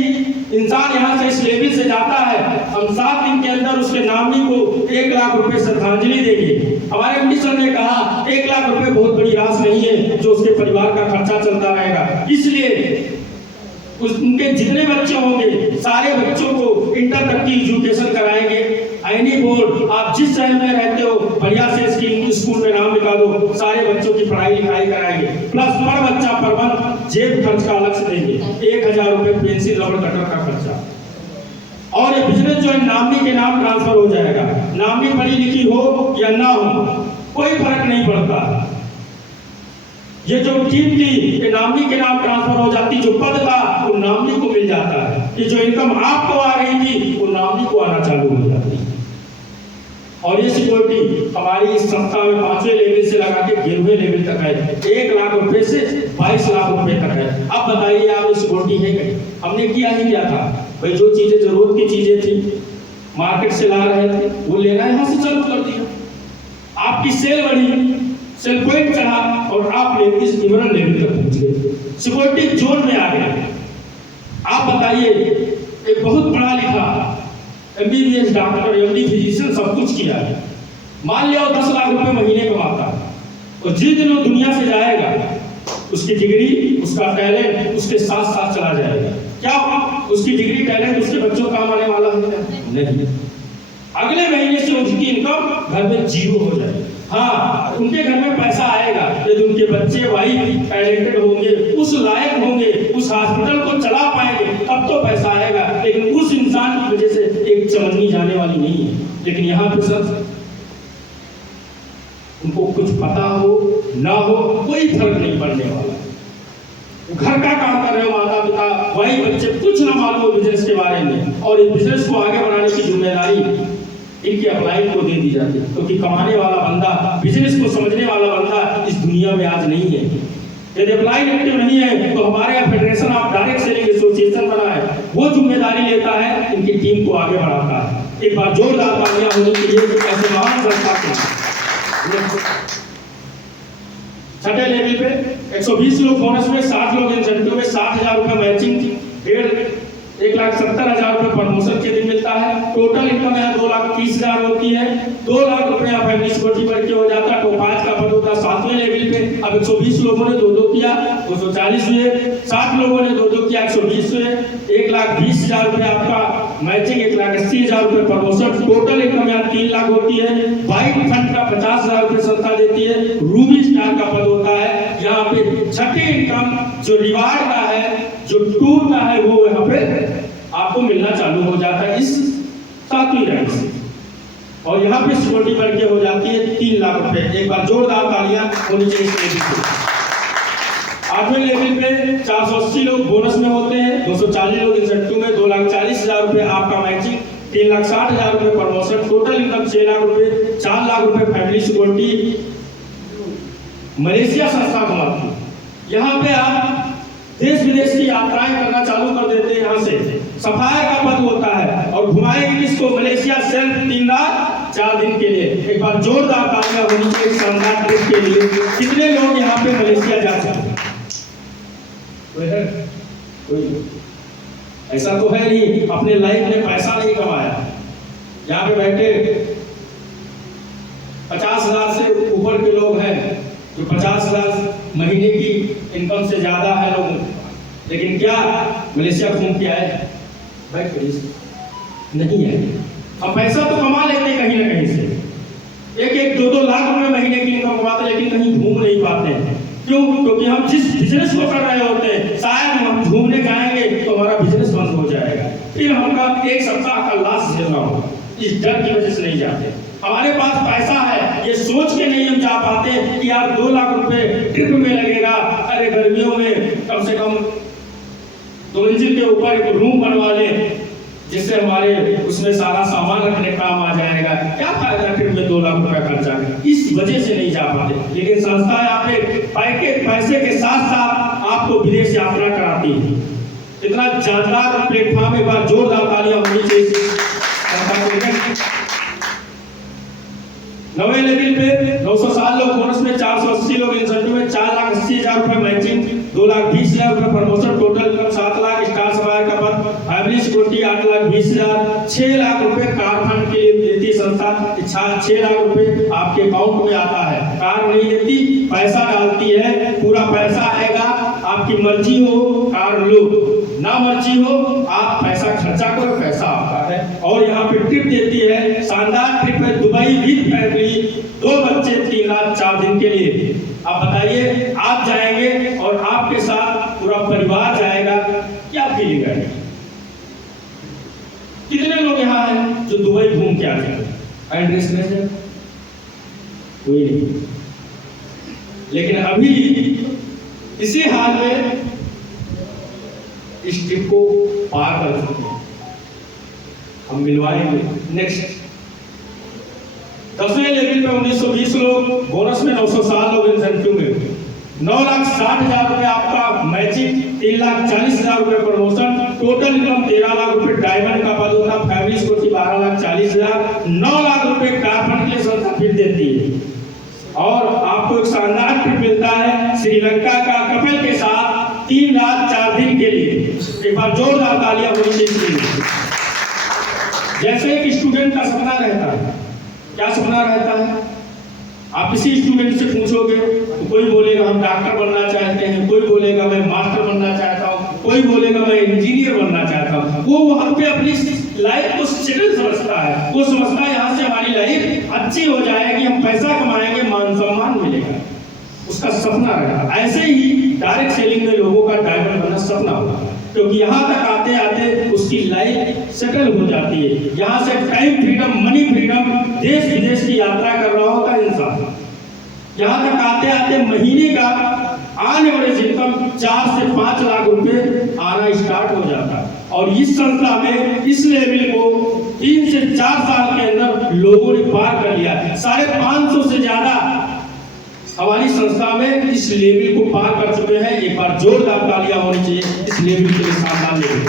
इंसान यहाँ से इस लेवल से जाता है, हम 7 दिन के अंदर उसके नामी को 1 लाख रुपए श्रद्धांजलि देंगे। हमारे एमडी सर ने कहा 1 लाख रुपए बहुत बड़ी राशि नहीं है, जो उसके परिवार का खर्चा चलता रहेगा। इसलिए उनके जितने बच्चे होंगे सारे बच्चों को इंटर तक की एजुकेशन कराएंगे। एनी बोर्ड आप जिस शहर में रहते हो बढ़िया से स्कूल में नाम लिखा दो, सारे बच्चों की पढ़ाई लिखाई कराएंगे। प्लस पर बच्चा पर मंथ जेब खर्च का अलग से देंगे। 1000 रुपए पेंसिल रबड़ कटर का खर्चा। और ये बिजनेस जो है नामनी के नाम ट्रांसफर हो जाएगा। नामनी पढ़ी लिखी हो या ना हो कोई फर्क नहीं पड़ता। ये जो टीम थी नामनी के नाम ट्रांसफर हो जाती, जो पद था वो नामनी को मिल जाता है। ये जो इनकम आपको आ रही थी वो नामनी को आना चालू हो जाती। और ये सिक्योरिटी हमारी इस संस्था में 5वें लेवल से लगा के 11वें लेवल तक है। 1 लाख रुपए से 22 लाख रुपए तक है। अब बताइए आप सिक्योरिटी है क्या? हमने किया ही क्या था भाई, जो चीजें जरूरत की चीजें थी मार्केट से ला रहे थे वो लेना यहाँ से चालू कर दिया। आपकी सेल बढ़ी, सेल पॉइंट चढ़ा और आप इस इमरन लेवल तक पहुंच गए, सिक्योरिटी जोन में आ गए। आप बताइए, एक बहुत पढ़ा लिखा MBBS डॉक्टर, MD फिजिशियन सब कुछ किया है, मान लिया 10 लाख रुपए महीने कमाता है, और जिस दिन वो दुनिया से जाएगा उसकी डिग्री उसका टैलेंट उसके साथ साथ चला जाएगा। क्या उसकी डिग्री टैलेंट उसके बच्चों काम आने वाला है? नहीं। अगले महीने से उसकी इनकम घर में 0 हो जाएगी। हाँ, उनके घर में पैसा आएगा यदि उनके बच्चे वाइफ टैलेंटेड होंगे, उस लायक होंगे, उस हॉस्पिटल को चला पाएंगे, तब तो पैसा आएगा। लेकिन उस इंसान की वजह से एक चमन्नी जाने वाली नहीं है। लेकिन यहाँ पे सर उनको कुछ पता हो ना हो कोई फर्क नहीं पड़ने वाला। घर का काम कर रहे हो माता पिता, वही बच्चे कुछ ना मालूम बिजनेस के बारे में, और इस बिजनेस को आगे बढ़ाने की जिम्मेदारी इनकी अप्लाई को दे दी जाती है, क्योंकि कमाने वाला बंदा, बिजनेस को समझने वाला बंदा इस दुनिया में आज नहीं है। यदि अप्लाइड एक्टिव नहीं है तो हमारे यहाँ federation of direct selling association बना है, वो जिम्मेदारी लेता है, इनकी टीम को आगे बढ़ाता है। एक बार जोरदार तालियां होनी चाहिए ऐसे महान संस्था के। छठे लेवल पे 120 लोग बोनस में, 60 लोग इंसेंटिव में, 60,000 रुपए मैचिंग, 1,70,000 रुपए प्रमोशन के दिन मिलता है। टोटल इनकम यहाँ 2,30,000 होती है। 2 लाख रुपए यहाँ फैमिली सिक्योरिटी बढ़ के हो जाता है। तो 5 का पद होता है 7वें लेवल पे। अब 120 लोगों ने 2-2 किया, 240 हुए। 60 लोगों ने 2-2 किया, 120 हुए। 1,20,000 रुपए आपका मैचिंग, 1,80,000 रुपए प्रमोशन। टोटल इनकम यहाँ 3 लाख होती है। वाइट फंड का 50,000 रुपए संस्था देती है। रूबी स्टार का पद होता है। यहाँ पे छठी इनकम जो रिवार्ड का है, जो टूर का है, वो यहाँ पे आपको मिलना चालू हो जाता है इस 7वीं रैंक से। और यहाँ पे सिक्योरिटी बढ़ के हो जाती है 3 लाख रुपए। एक बार जोरदार तालियां होनी चाहिए इस लेवल पे। 8वें लेवल पे 480 लोग बोनस में होते हैं, 240 लोग इंसेंटिव में, 2,40,000 रुपए आपका मैचिंग, 3,60,000 रुपए प्रमोशन। टोटल इनकम 6 लाख रुपए, 4 लाख रुपए फैमिली सिक्योरिटी मलेशिया संस्था कमाती है। यहाँ पे आप देश विदेश की यात्राएं करना चालू कर देते हैं। यहाँ से सफाया का पद होता है और घुमाएंगे इसको मलेशिया सिर्फ 3 रात 4 दिन के लिए। एक बार जोरदार तालियां होनी चाहिए शानदार ट्रिप के लिए। कितने लोग यहाँ पे मलेशिया जा सकते हैं? कोई है? कोई ऐसा तो है नहीं अपने लाइफ में पैसा नहीं कमाया। यहाँ पे बैठे 50,000 से ऊपर के लोग हैं, जो 50,000 महीने की इनकम से ज्यादा है लोगों, लेकिन क्या मलेशिया घूम के आए? बैठ नहीं है। हम पैसा तो कमा लेते कहीं ना कहीं से, 1-1, 2-2 लाख रुपए महीने की इनकम कमाते, लेकिन कहीं घूम नहीं पाते हैं। क्यों? क्योंकि हम जिस बिजनेस को कर रहे होते हैं, शायद हम घूमने जाएंगे तो हमारा बिजनेस बंद हो जाएगा, फिर हमका 1 सप्ताह का लॉस झेलना होगा। इस डर की वजह से नहीं जाते। हमारे पास पैसा है, ये सोच के नहीं हम जा पाते कि यार 2 लाख रुपए ट्रिप में लगेगा। अरे गर्मियों में कम से कम 2 मंजिल के ऊपर एक रूम बनवा ले, जिससे हमारे उसमें सारा सामान रखने काम आ जाएगा। क्या फायदा ट्रिप में 2 लाख रुपए खर्चा है? इस वजह से नहीं जा पाते। लेकिन संस्था यहाँ पे पैसे के साथ साथ आपको विदेश यात्रा कराती है। इतना जानदार प्लेटफॉर्म, एक बार जोरदार तालियां होनी चाहिए। 9वें लेवल पे 960 लोग बोनस में, 480 लोग इंसेंटिव में, 4,80,000 रुपए मैचिंग, 2,20,000 रुपए promotion. Total income 7 lakh. Star sapphire का पद, फैमिली सिक्योरिटी 8,20,000, 6 लाख रुपए कार फंड के लिए देती संस्था। 6 लाख रुपए आपके अकाउंट में आता है। कार नहीं देती, पैसा डालती है, पूरा पैसा आएगा। आपकी मर्जी हो कार लो, ना मर्जी हो आप पैसा खर्चा करो, पैसा आपका है। और यहाँ पे ट्रिप देती है, शानदार ट्रिप है, दुबई विद फैमिली, 2 बच्चे 3 रात 4 दिन के लिए। आप बताइए, आप जाएंगे और आपके साथ पूरा परिवार जाएगा, क्या फीलिंग है? कितने लोग यहाँ हैं जो दुबई घूम के आते हैं? एड्रेस में कोई नहीं। लेकिन अभी इसी हाल में इस ट्रिप को पार कर चुके हैं। हम मिलवाएंगे नेक्स्ट 10वें लेवल पे 1920 लोग बोनस में, 960 लोग इंसेंटिव में, 9,60,000 रुपए आपका मैचिंग, 3,40,000 रुपए प्रमोशन। टोटल इनकम 13 लाख रुपए डायमंड का पद होता। फैमिली सिक्योरिटी 12,40,000, 9 लाख रुपए कार फंड के लिए संस्था फिर देती है। और आपको एक शानदार ट्रिप मिलता है श्रीलंका का कपल के साथ 3 रात 4 दिन के लिए। एक बार जोरदार तालियां होनी चाहिए। जैसे एक स्टूडेंट का सपना रहता है, क्या सपना रहता है? आप किसी स्टूडेंट से पूछोगे तो कोई बोलेगा हम डॉक्टर बनना चाहते हैं, कोई बोलेगा मैं मास्टर बनना चाहता हूँ, कोई बोलेगा मैं इंजीनियर बनना चाहता हूँ। वो वहाँ पे अपनी लाइफ को सेटल समझता है। वो समझता है यहाँ से हमारी लाइफ अच्छी हो जाएगी, हम पैसा कमाएंगे, मान सम्मान मिलेगा, उसका सपना रहता है। ऐसे ही डायरेक्ट सेलिंग में लोगों का डायमंड बनना सपना होता है, क्योंकि यहाँ तक आते आते उसकी लाइफ सेटल हो जाती है। यहाँ से टाइम फ्रीडम, मनी फ्रीडम, देश विदेश की यात्रा कर रहा होता है इंसान। यहाँ तक आते आते महीने का आने वाले इनकम 4 से 5 लाख रुपए आना स्टार्ट हो जाता है। और इस संस्था में इस लेवल को 3 से 4 साल के अंदर लोगों ने पार कर लिया। 550 से ज्यादा हमारी संस्था में इस लेवल को पार कर चुके हैं। एक बार जोरदार तालियां होनी चाहिए इस लेवल के लिए, शानदार लेवल।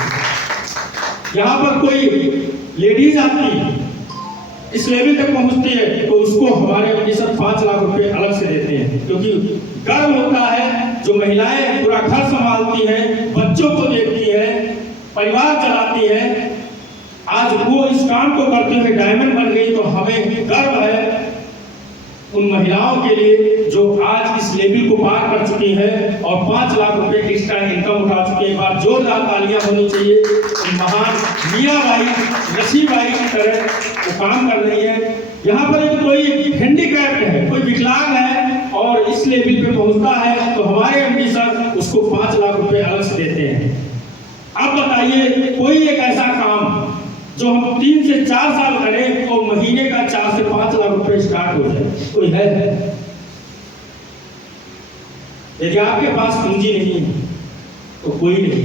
यहाँ पर कोई लेडीज आती इस लेवल तक पहुंचती है तो उसको हमारे ऑफिसर 5 लाख रुपए अलग से देते हैं, क्योंकि गर्व होता है जो महिलाएं पूरा घर संभालती हैं, बच्चों को देखती हैं, परिवार चलाती हैं, आज वो इस काम को करते हुए डायमंड बन गई, तो हमें गर्व है उन महिलाओं के लिए जो आज इस लेवल को पार कर चुकी हैं और 5 लाख रुपए एक्स्ट्रा इनकम उठा चुके हैं। एक बार जोरदार तालियां होनी चाहिए। महान मीराबाई लक्ष्मीबाई की तरह वो काम कर रही है। यहाँ पर एक कोई हैंडीकैप्ड है, कोई विकलांग है और इस लेवल पे पहुंचता है तो हमारे एमडी सर उसको 5 लाख रुपए अलग से देते हैं। अब बताइए कोई एक ऐसा काम जो हम 3 से 4 साल करें और महीने का 4 से 5 लाख रुपए स्टार्ट हो जाए, कोई है? यदि आपके पास पूंजी नहीं है तो कोई नहीं,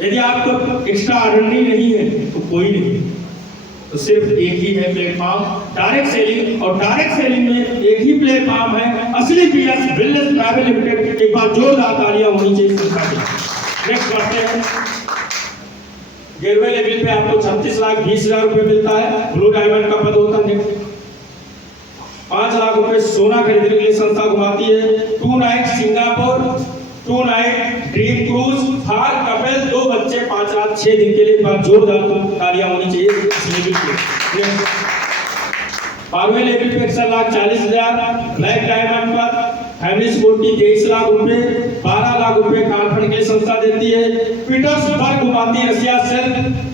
यदि आपको एक्स्ट्रा अर्निंग नहीं है तो कोई नहीं, तो सिर्फ एक ही है प्लेटफॉर्म, डायरेक्ट सेलिंग। और डायरेक्ट सेलिंग में एक ही प्लेटफॉर्म है, असली पीएस वेलनेस प्राइवेट लिमिटेड। एक बार जोरदार तालियां होनी चाहिए संस्था की। नेक्स्ट करते हैं। गेरवे लेवल पे आपको 36,20,000 रुपए मिलता है, ब्लू डायमंड का पद होता है। 5 लाख रुपए सोना खरीदने के लिए संस्था घुमाती है। 2 night Singapore, 2 night dream cruise, for couple, 2 बच्चे, 5 रात 6 दिन के लिए। एक बार जोरदार तालियां होनी चाहिए इस लेवल पे। 12वें लेवल पे 1,40,000 ब्लैक डायमंड पर फैमिली सिक्योरिटी 23 लाख रुपए, 12 लाख रुपए कारफंड के लिए संस्था देती है। पीटर्सबर्ग घुमाती है रशिया से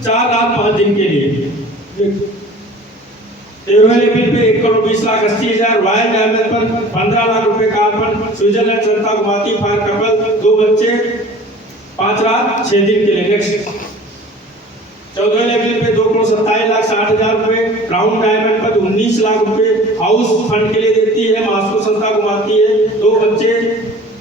4 रात 5 दिन के लिए। 13वें लेवल पे 1,20,80,000 रॉयल डायमंड पर 15 लाख रुपए कारफंड स्विट्जरलैंड संस्था घुमाती है। फॉर कपल, 2 बच्चे, 5 रात 6 दिन के लिए। नेक्स्ट 14वें लेवल पे 2,27,60,000 रुपए, क्राउन डायमंड पर 19 लाख रुपए हाउस फंड के लिए देती है। मास्को संस्था घुमाती है। 2 बच्चे,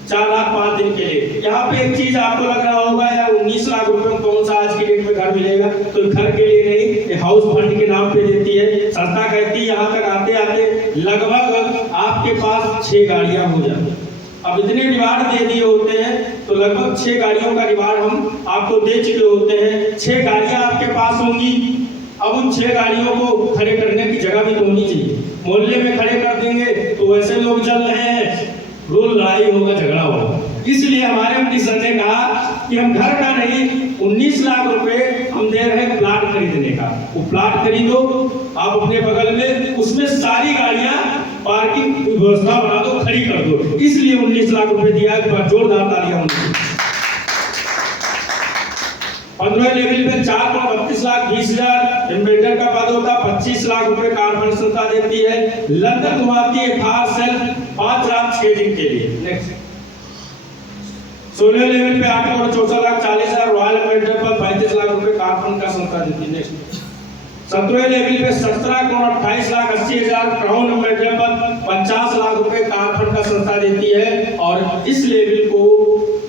4 रात 5 दिन के लिए। यहाँ पे एक चीज आपको लग रहा होगा यार 19 लाख रुपए में कौन सा आज की डेट में घर मिलेगा, तो घर के लिए नहीं, हाउस फंड के नाम पे देती है संस्था। कहती है यहाँ तक आते आते लगभग आपके पास 6 गाड़ियां हो जाती। अब इतने रिवार्ड दे दिए होते हैं तो लगभग 6 गाड़ियों का रिवार्ड हम आपको दे चुके होते हैं। 6 गाड़ियां आपके पास होंगी। अब उन 6 गाड़ियों को खड़े करने की जगह भी तो होनी चाहिए। मोहल्ले में खड़े कर देंगे तो वैसे लोग चल रहे हैं, रोज लड़ाई होगा, झगड़ा होगा। इसलिए हमारे एमडी सर ने कहा कि हम घर का नहीं, 19 लाख रुपए हम दे रहे हैं प्लाट खरीदने का। वो प्लाट खरीदो आप अपने बगल में, उसमें सारी गाड़ियां पार्किंग व्यवस्था बना दो, खड़ी कर दो। इसलिए 19 लाख रुपए दिया है। जोरदार तालियां होनी चाहिए। 15वें लेवल पे 4,32,20,000 एम्बेडर का पद होता है। 25 लाख रुपए कारफंड संस्था देती है। लंदन घुमाती है थार सेल 5 रात 6 दिन के लिए। नेक्स्ट 16वें लेवल पे 8,64,40,000 रॉयल एम्बेडर पर 35 लाख रुपए कारफंड का संस्था देती है। नेक्स्ट 17वें लेवल पे 17,28,80,000 क्राउन एम्बेडर पर 50 लाख रुपए कारफंड का संस्था देती है। और इस लेवल को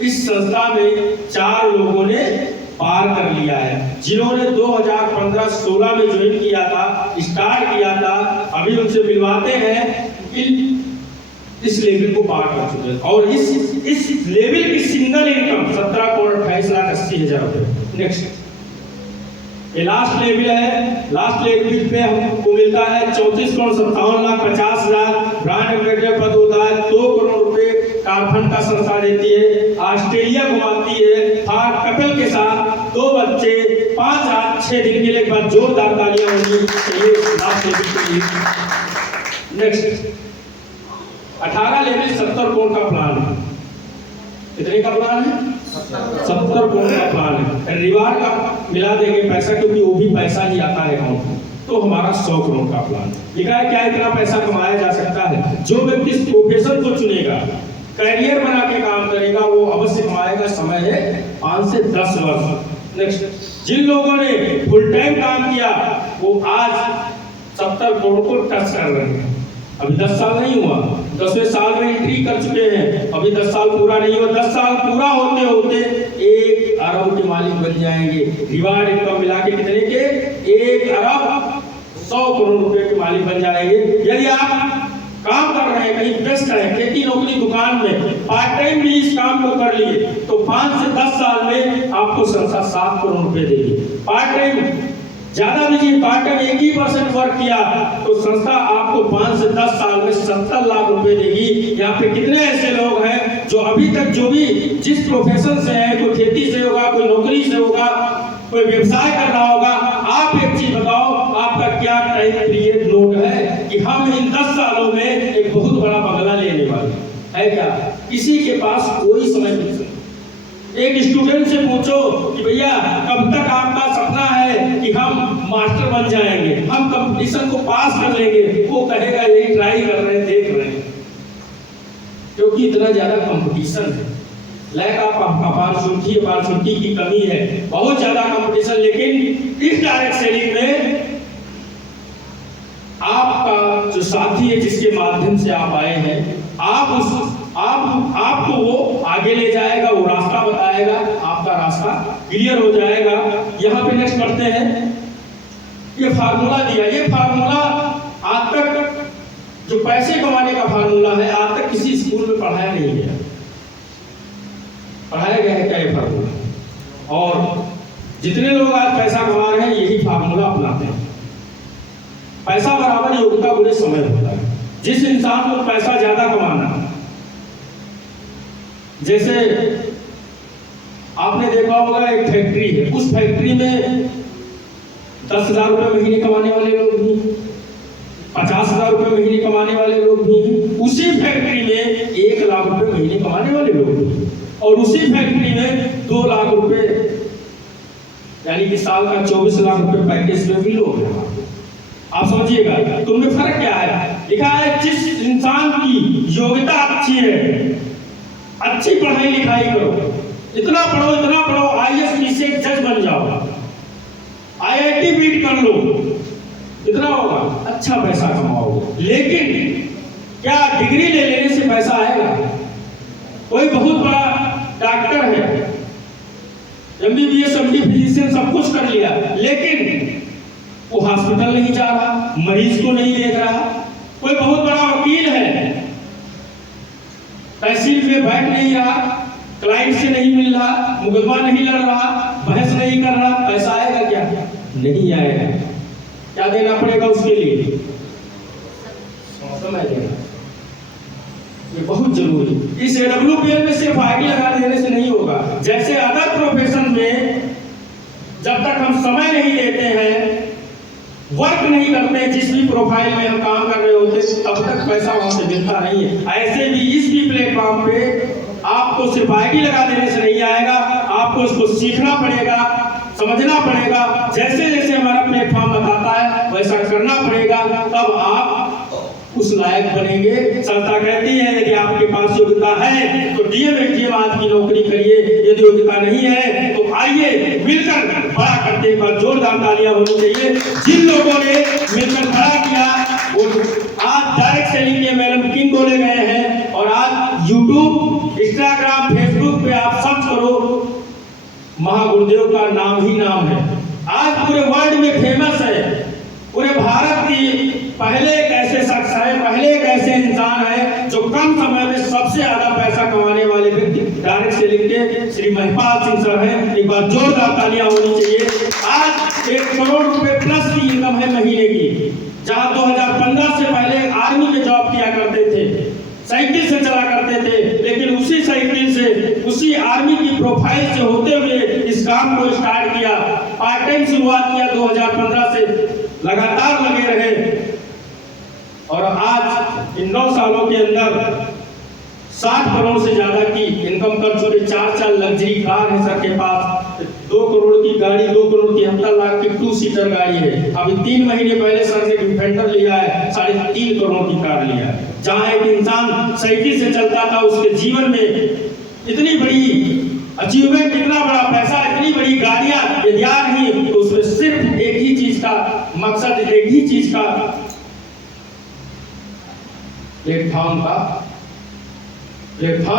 इस संस्था में 4 लोगों ने पार कर लिया है, जिन्होंने 2015-16 में ज्वाइन किया था, स्टार्ट किया था। अभी उनसे मिलवाते हैं कि इस लेवल को पार कर चुके हैं। और इस लेवल की सिंगल इनकम 17,28,80,000 रुपए। नेक्स्ट ये लास्ट लेवल है। लास्ट लेवल पे हमको मिलता है 34,57,50,000 ब्रांड एम्बेडर पद होता है। 2 करोड़ रुपए कारफंड का संस्था देती है। ऑस्ट्रेलिया घुमाती है फॉर कपल के साथ, 2 बच्चे, 5 रात 6 दिन के लिए। एक बार जोरदार तालियां होनी चाहिए लास्ट लेवल के लिए। नेक्स्ट 18 लेवल 70 करोड़ का प्लान है। कितने का प्लान है? 70 करोड़ का प्लान है। रिवार्ड का मिला देंगे पैसा, क्योंकि वो भी पैसा ही आता है अकाउंट में। तो हमारा 100 करोड़ का प्लान लिखा है। क्या इतना पैसा कमाया जा सकता है? जो व्यक्ति इस प्रोफेशन को चुनेगा, करियर बना के काम करेगा, वो अवश्य कमाएगा। समय है 5 से 10 वर्ष। नेक्स्ट जिन लोगों ने फुल टाइम काम किया वो आज 70 करोड़ को टच कर रहे हैं। अभी 10 साल नहीं हुआ, 10वें साल में एंट्री कर चुके हैं। अभी 10 साल पूरा नहीं हुआ। 10 साल पूरा होते होते 1 अरब अरब के मालिक बन जाएंगे। रिवार्ड इनकम मिला के कितने के 1 अरब 100 करोड़ रुपए के मालिक बन जाएंगे। यदि आप काम कर रहे हैं, कहीं व्यस्त है, खेती नौकरी दुकान में, पार्ट टाइम भी इस काम को कर लिए तो 5 से 10 साल में आपको संस्था 7 करोड़ रुपए देगी। पार्ट टाइम ज्यादा नहीं, पार्ट टाइम 1% वर्क किया तो संस्था आपको 5 से 10 साल में 70 लाख रुपए देगी। यहाँ पे कितने ऐसे लोग हैं जो अभी तक जो भी जिस प्रोफेशन से है, कोई खेती से होगा, कोई नौकरी से होगा, कोई व्यवसाय कर रहा होगा, आप एक चीज बताओ, आपका क्या टाइम पीरियड नोट है कि हम इन 10 सालों में एक बहुत बड़ा बंगला लेने वाले है क्या? किसी के पास कोई समय नहीं। एक स्टूडेंट से पूछो कि भैया कब तक आपका सपना है कि हम मास्टर बन जाएंगे, हम कंपटीशन को पास कर लेंगे, वो कहेगा यही ट्राई कर रहे हैं, देख रहे हैं, क्योंकि इतना ज्यादा कंपटीशन है। लैक ऑफ अपॉर्चुनिटी की कमी है, बहुत ज्यादा कंपटीशन। लेकिन इस डायरेक्ट सेलिंग में आपका जो साथी है जिसके माध्यम से आप आए हैं, आपको वो आगे ले जाएगा, वो रास्ता बताएगा, आपका रास्ता क्लियर हो जाएगा। यहाँ पे नेक्स्ट करते हैं, ये फार्मूला दिया। ये फार्मूला आज तक जो पैसे कमाने का फार्मूला है, आज तक किसी स्कूल में पढ़ाया नहीं गया। पढ़ाया गया है क्या ये फार्मूला? और जितने लोग आज पैसा कमा रहे हैं यही फार्मूला अपनाते हैं। पैसा बराबर योग्यता बुरे समय होता है। जिस इंसान को पैसा ज्यादा कमाना, जैसे आपने देखा होगा एक फैक्ट्री है, उस फैक्ट्री में 10,000 रुपए महीने कमाने वाले लोग भी, 50,000 रुपए महीने कमाने वाले लोग भी, उसी फैक्ट्री में 1 लाख रुपए महीने कमाने वाले लोग भी, और उसी फैक्ट्री में 2 लाख रुपए यानी कि साल का 24 लाख रुपए पैकेज में भी लोग हैं। आप समझिएगा तो उनमें फर्क क्या है? लिखा है जिस इंसान की योग्यता अच्छी है, अच्छी पढ़ाई लिखाई करो, इतना पढ़ो IAS पीसीएस जज बन जाओ, IIT बीट कर लो, इतना होगा, अच्छा पैसा कमाओगे। लेकिन क्या डिग्री ले लेने से पैसा आएगा? कोई बहुत बड़ा डॉक्टर है, MBBS MD फिजिशियन सब कुछ कर लिया, लेकिन वो हॉस्पिटल नहीं जा रहा, मरीज को नहीं देख रहा। कोई बहुत बड़ा वकील है, तहसील में बैठ नहीं रहा, क्लाइंट से नहीं मिल रहा, मुकदमा नहीं लड़ रहा, बहस नहीं कर रहा, पैसा आएगा क्या? नहीं आएगा। क्या देना पड़ेगा उसके लिए? समय देना, ये बहुत जरूरी। इस AWPL में सिर्फ आईडी लगा देने से नहीं होगा। जैसे अदर प्रोफेशन में जब तक हम समय नहीं देते हैं, वर्क नहीं करते, जिस भी प्रोफाइल में हम काम कर रहे होते, तब तक पैसा वहां से मिलता नहीं है। ऐसे भी इस भी प्लेटफॉर्म पे आपको सिर्फ आईडी लगा देने से नहीं आएगा, आपको इसको सीखना पड़ेगा, समझना पड़ेगा। जैसे जैसे हमारा प्लेटफॉर्म बताता है वैसा करना पड़ेगा, तब आप उस लायक बनेंगे। संस्था कहती है यदि आपके पास योग्यता है तो डीएम एटीएम आज की नौकरी करिए, यदि योग्यता नहीं है तो आइए मिलकर बड़ा करते। एक बार जोरदार तालियां होनी चाहिए जिन लोगों ने मिलकर खड़ा किया। वो आज डायरेक्ट सेलिंग के मैडम किंग बोले गए हैं, और आज यूट्यूब, इंस्टाग्राम, फेसबुक पे आप सर्च करो, महागुरुदेव का नाम ही नाम है। आज पूरे वर्ल्ड में फेमस है, पूरे भारत की पहले एक ऐसे शख्स है, पहले एक ऐसे इंसान है जो कम समय में सबसे ज्यादा पैसा कमाने वाले व्यक्ति डायरेक्ट सेलिंग के श्री महिपाल सिंह सर हैं। एक बार जोरदार तालियां होनी चाहिए। आज 1 करोड़ रुपए प्लस की इनकम है महीने की, जहां 2015 से पहले आर्मी में जॉब किया करते थे, साइकिल से चला करते थे, लेकिन उसी साइकिल से, उसी आर्मी की प्रोफाइल से होते हुए इस काम को स्टार्ट किया। पार्ट टाइम शुरुआत किया 2015 से, लगातार लगे रहे, और आज इन 9 सालों के अंदर 60 करोड़ से ज्यादा की इनकम कर चुके। 4 लग्जरी कार है सर के पास, 2 करोड़ की गाड़ी, 2 करोड़ 73 लाख की 2 सीटर गाड़ी है। अभी 3 महीने पहले सर ने डिफेंडर लिया है, 3.5 करोड़ की कार लिया है। जहां एक इंसान साइकिल से चलता था, उसके जीवन में इतनी बड़ी अचीवमेंट, इतना बड़ा पैसा, इतनी बड़ी गाड़ियां यदि आ रही, तो उसमें सिर्फ एक ही चीज का मकसद, एक ही चीज का प्लेटफॉर्म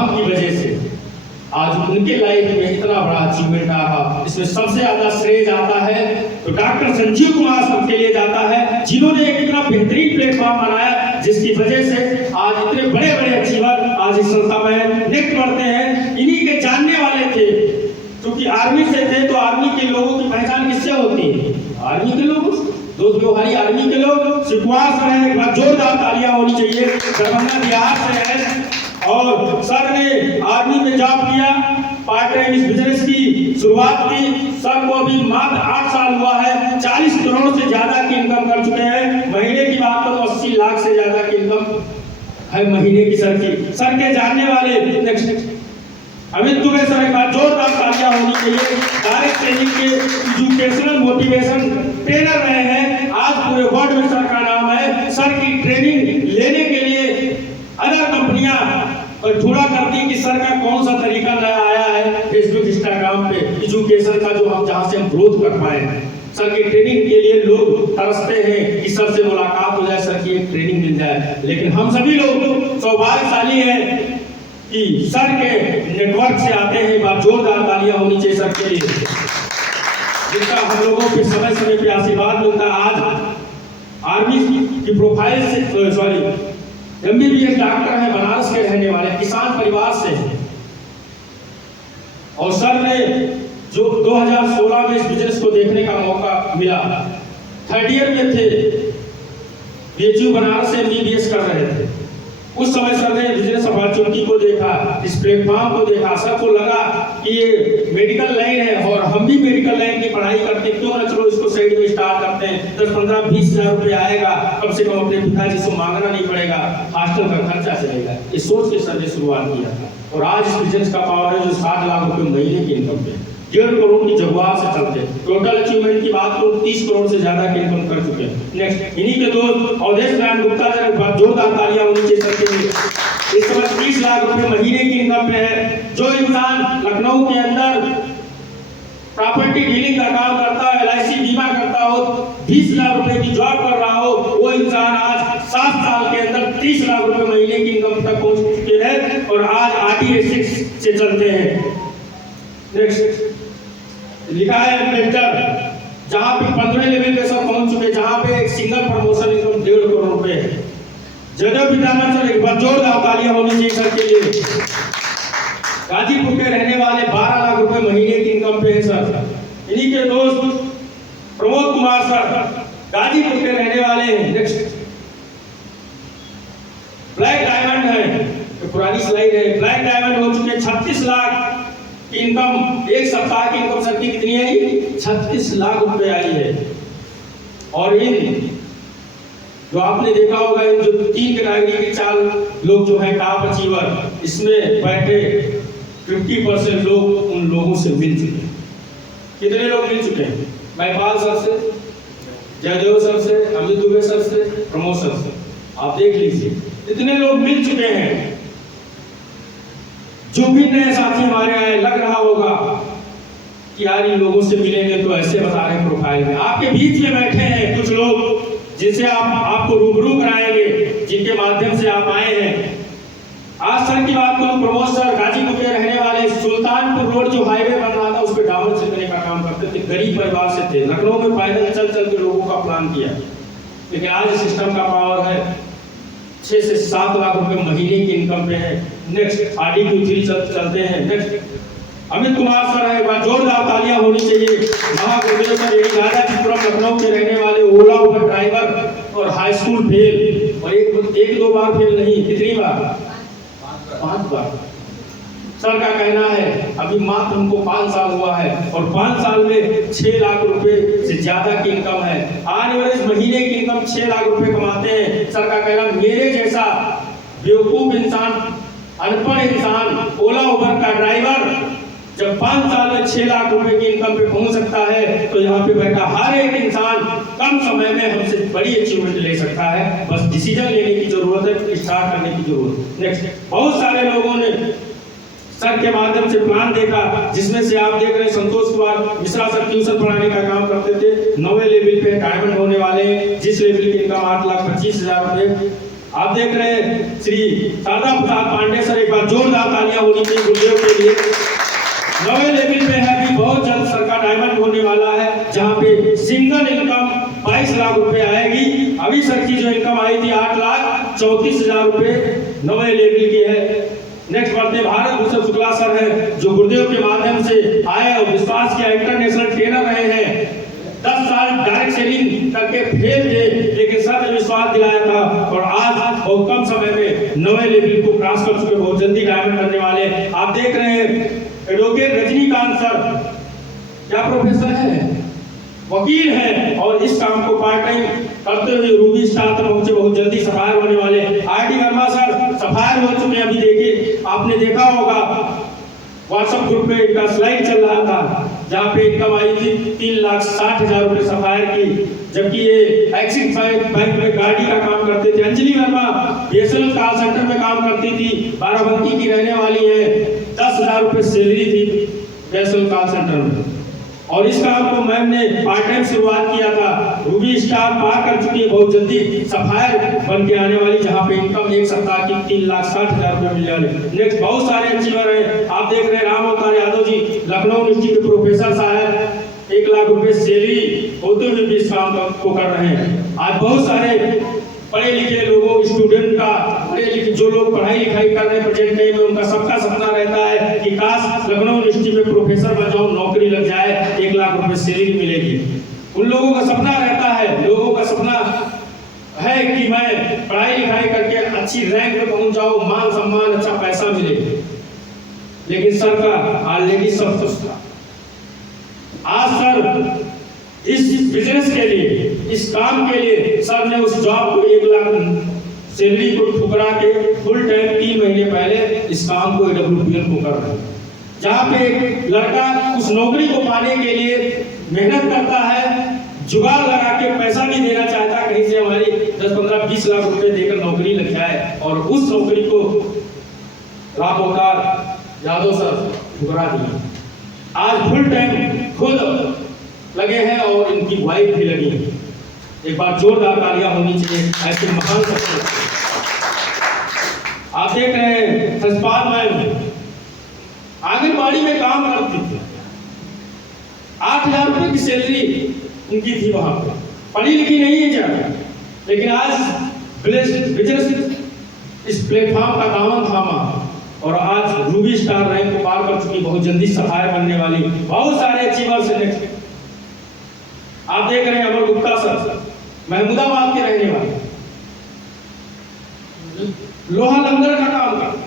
की वजह से। आज उनके लाइफ में इतना बड़ा अचीवमेंट आ रहा। इसमें सबसे ज्यादा श्रेय जाता है तो डॉक्टर संजीव कुमार सर के लिए जाता है, जिन्होंने एक इतना बेहतरीन प्लेटफॉर्म बनाया जिसकी वजह से आज इतने बड़े बड़े अचीवर आज इस संस्था में नियुक्त करते हैं। इन्हीं के जानने वाले थे, क्योंकि आर्मी से थे तो आर्मी के लोगों की पहचान किससे होती है? आर्मी के लोग, दोस्त व्यवहारी आर्मी के लोग। सुखवास है, एक बार जोरदार तालियां होनी चाहिए। दरभंगा बिहार से है और सर ने आर्मी में जॉब किया, पार्ट टाइम इस बिजनेस की शुरुआत की। सर को अभी मात्र 8 साल हुआ है, 40 करोड़ से ज्यादा की इनकम कर चुके हैं। महीने की बात करो 80 लाख से ज्यादा की इनकम है महीने की सर की। सर के जानने वाले नेक्स्ट अमित दुबे सर, एक बार जोरदार तालियां होनी चाहिए। डायरेक्ट ट्रेनिंग के एजुकेशनल मोटिवेशन ट्रेनर रहे हैं, आज पूरे वर्ल्ड में सर का नाम है। सर की ट्रेनिंग लेने के लिए अदर कंपनियां थोड़ा करती कि सर का कौन सा तरीका नया आया है फेसबुक इंस्टाग्राम पे एजुकेशन का, जो हम जहां से हम ग्रोथ कर पाए। सर की ट्रेनिंग के लिए लोग तरसते हैं कि सर से मुलाकात हो जाए, सर की एक ट्रेनिंग मिल जाए। लेकिन हम सभी लोग सौभाग्यशाली हैं कि सर के नेटवर्क से आते हैं। एक बार जोरदार तालियां होनी चाहिए सर के लिए, जिसका हम लोगों के समय समय पे आशीर्वाद मिलता है। आज आर्मी की प्रोफाइल से MBBS डॉक्टर है, बनारस के रहने वाले, किसान परिवार से हैं। और सर ने जो 2016 में इस बिजनेस को देखने का मौका मिला, 3rd ईयर में थे, BHU बनारस से MBBS कर रहे थे। उस समय सर ने बिजनेस अपॉर्चुनिटी को देखा, इस प्लेटफॉर्म को देखा। सर को लगा कि ये मेडिकल लाइन है और हम भी मेडिकल लाइन की पढ़ाई करते हैं, क्यों ना चलो इसको साइड में स्टार्ट करते हैं। 10, 15, 20 हजार रुपए आएगा, कम से कम अपने पिताजी से मांगना नहीं पड़ेगा, हॉस्टल का खर्चा चलेगा। इस सोच के सर ने शुरुआत किया था और आज इस बिजनेस का पावर है जो 60 लाख रुपए महीने की इनकम पे 1.5 करोड़ की जगुआर से चलते हैं। टोटल अचीवमेंट की बात करो 30 करोड़ से ज्यादा की इनकम कर चुके हैं। नेक्स्ट इन्हीं के दोस्त अवधेश नारायण गुप्ता जी, बात जोरदार तालियां होनी चाहिए सर के लिए। इस समय 30 लाख रुपए महीने की इनकम पे है। जो इंसान लखनऊ के अंदर प्रॉपर्टी डीलिंग का काम करता है, LIC बीमा करता हो, 20 लाख रुपए की जॉब कर रहा हो, वो इंसान आज 7 साल के अंदर 30 लाख रुपए महीने की इनकम तक पहुंच चुके हैं और आज RTA 6 से चलते हैं। नेक्स्ट लिखा है मेंटर, जहां पे 15 लेवल पे सब पहुंच चुके, जहां पे एक सिंगल प्रमोशन इनकम 1.5 करोड़ रुपए है। जगह पितामह सर, एक बार जोरदार तालियां होनी चाहिए सर के लिए। गाजीपुर के रहने वाले 12 लाख रुपए महीने की इनकम पे है सर। इन्हीं के दोस्त प्रमोद कुमार सर गाजीपुर के रहने वाले हैं। नेक्स्ट ब्लैक डायमंड है, तो पुरानी स्लाइड है। ब्लैक डायमंड हो चुके 36 लाख की इनकम, एक सप्ताह की इनकम सर की कितनी आई? 36 लाख रुपए आई है। और इन जो आपने देखा होगा, इन जो 3 कैटेगरी के 4 लोग जो है टॉप अचीवर, इसमें बैठे 50% लोग उन लोगों से मिल चुके हैं। कितने लोग मिल चुके हैं? महिपाल सर से, जयदेव सर से, अमित दुबे सर से, प्रमोद सर से, आप देख लीजिए इतने लोग मिल चुके हैं। जो भी नए साथी हमारे आए, लग रहा होगा कि यार इन लोगों से मिलेंगे तो ऐसे बता रहे हैं प्रोफाइल में। आपके बीच में बैठे हैं कुछ लोग जिनसे आपको रूबरू कराएंगे, जिनके माध्यम से आप आए हैं। आज सर की बात करूं, प्रमोद सर गाजीपुर के रहने वाले, सुल्तानपुर रोड जो हाईवे बन रहा था उस पर डामर छिड़कने का काम करते थे, गरीब परिवार से थे, लखनऊ में पैदल चल चल के लोगों का प्लान किया। लेकिन आज सिस्टम का पावर है, 6 से 7 लाख रुपए महीने की इनकम पे है। नेक्स्ट RDQ3 चलते हैं। नेक्स्ट अमित कुमार सर है, एक बार जोरदार तालियां होनी चाहिए। महागुरुदेव सर, यही राजापुरम लखनऊ के रहने वाले, ओला उबर ड्राइवर और हाई स्कूल फेल, और एक 2 बार फेल नहीं, कितनी बार? 5 बार। सर का कहना है अभी मात्र हमको 5 साल हुआ है और 5 साल में 6 लाख रुपए से ज्यादा की इनकम है। आज एवरेज महीने की इनकम 6 लाख रुपए कमाते हैं। सर का कहना, मेरे जैसा बेवकूफ इंसान, अनपढ़ इंसान, ओला उबर का ड्राइवर जब 5 साल में 6 लाख रुपए की इनकम पे पहुंच सकता है, तो यहाँ पे बैठा हर एक इंसान कम समय में हमसे बड़ी अचीवमेंट ले सकता है। बस डिसीजन लेने की जरूरत है, स्टार्ट करने की जरूरत है। नेक्स्ट बहुत सारे लोगों ने सर के माध्यम से प्लान देखा, जिसमें से आप देख रहे हैं संतोष कुमार मिश्रा सर ट्यूशन पढ़ाने का काम करते थे, 9वें लेवल पे डायमंड होने वाले, जिस लेवल की इनकम 8,25,000 रुपए आप देख रहे हैं श्री शारदा प्रसाद पांडे सर, एक बार जोरदार तालियां होनी चाहिए गुरुदेव के लिए। नवे लेवल पे है कि बहुत जल्द सरकार डायमंड होने वाला है, जहां पे सिंगल इनकम 22 लाख रुपए आएगी। अभी सर की जो इनकम आई थी 8,34,000 रुपए नवे लेवल की है। नेक्स्ट बढ़ते भारत भूषण शुक्ला सर है, जो गुरुदेव के माध्यम से आए और विश्वास किया, इंटरनेशनल ट्रेनर रहे हैं। 10 साल डायरेक्ट सेलिंग करके फेल थे, लेकिन सर ने विश्वास दिलाया था और आज बहुत कम समय में नवे लेवल को क्रॉस कर चुके, बहुत जल्दी डायमंड करने वाले। आप देख रहे हैं एडवोकेट रजनीकांत सर, क्या प्रोफेसर है, वकील है, और इस काम को पार्ट टाइम करते हुए रूबी स्टार तक पहुंचे, बहुत जल्दी सफायर होने वाले। आरडी वर्मा सर सफायर हो चुके हैं। अभी देखिए, आपने देखा होगा व्हाट्सएप ग्रुप पे इनका स्लाइड चल रहा था, जहाँ पे इनकम आई थी 3,60,000 रुपए सफायर की, जबकि ये एक्सिस बैंक में गाड़ी का काम करते थे। Anjali Verma BSNL call centre में काम करती थी, बाराबंकी की रहने वाली है। 10,000 रुपए सैलरी थी बीएसएनएल कॉल सेंटर में, और इस काम को मैम ने पार्ट टाइम शुरुआत किया था। रूबी स्टार पार कर चुकी है, बहुत जल्दी सफायर बन के आने वाली, जहां पे इनकम एक सप्ताह की 3,60,000 रुपए मिल जाने। नेक्स्ट बहुत सारे अचीवर हैं। आप देख रहे हैं राम अवतार यादव जी, लखनऊ यूनिवर्सिटी के प्रोफेसर साहब, 1 लाख रुपए सैलरी होते हुए भी इस काम को कर रहे हैं। आज बहुत सारे पढ़े लिखे लोगों, स्टूडेंट का, पढ़े लिखे जो लोग पढ़ाई लिखाई कर रहे हैं प्रेजेंट टाइम में, उनका सबका सपना रहता है कि काश लखनऊ यूनिवर्सिटी में प्रोफेसर बन जाऊं, नौकरी लग जाए, 1 लाख रुपए सैलरी मिलेगी। उन लोगों का सपना रहता है, लोगों का सपना है कि मैं पढ़ाई लिखाई करके अच्छी रैंक पे पहुंच जाऊं, मान सम्मान, अच्छा पैसा मिले। लेकिन सर का ऑलरेडी सब कुछ था। आज सर इस बिजनेस के लिए, इस काम के लिए सर ने उस जॉब को 1 लाख सैलरी को ठुकरा के फुल टाइम 3 महीने पहले इस काम को AWPL को कर रहे हैं, जहाँ पे एक लड़का उस नौकरी को पाने के लिए मेहनत करता है, जुगाड़ लगा के पैसा भी देना चाहता है, कहीं से हमारी 10, 15, 20 लाख रुपए देकर नौकरी लग जाए, और उस नौकरी को राम अवतार यादव सर ठुकरा दिए। आज फुल टाइम खुद लगे हैं और इनकी वाइफ भी लगी है। एक बार जोरदार तालियां होनी चाहिए ऐसे महान सबको। आप देख रहे हैं सचपाल मैम आंगनबाड़ी में काम करती थी, 8,000 रुपए की सैलरी उनकी थी वहां पे, पढ़ी लिखी नहीं है ज्यादा, लेकिन आज बिजनेस इस प्लेटफॉर्म का दामन थामा और आज रूबी स्टार रैंक को पार कर चुकी, बहुत जल्दी सफायर बनने वाली। बहुत सारे अचीवर्स हैं। आप देख रहे हैं अमर गुप्ता सर, महमूदाबाद के रहने वाले, लोहा लंगर का काम करता,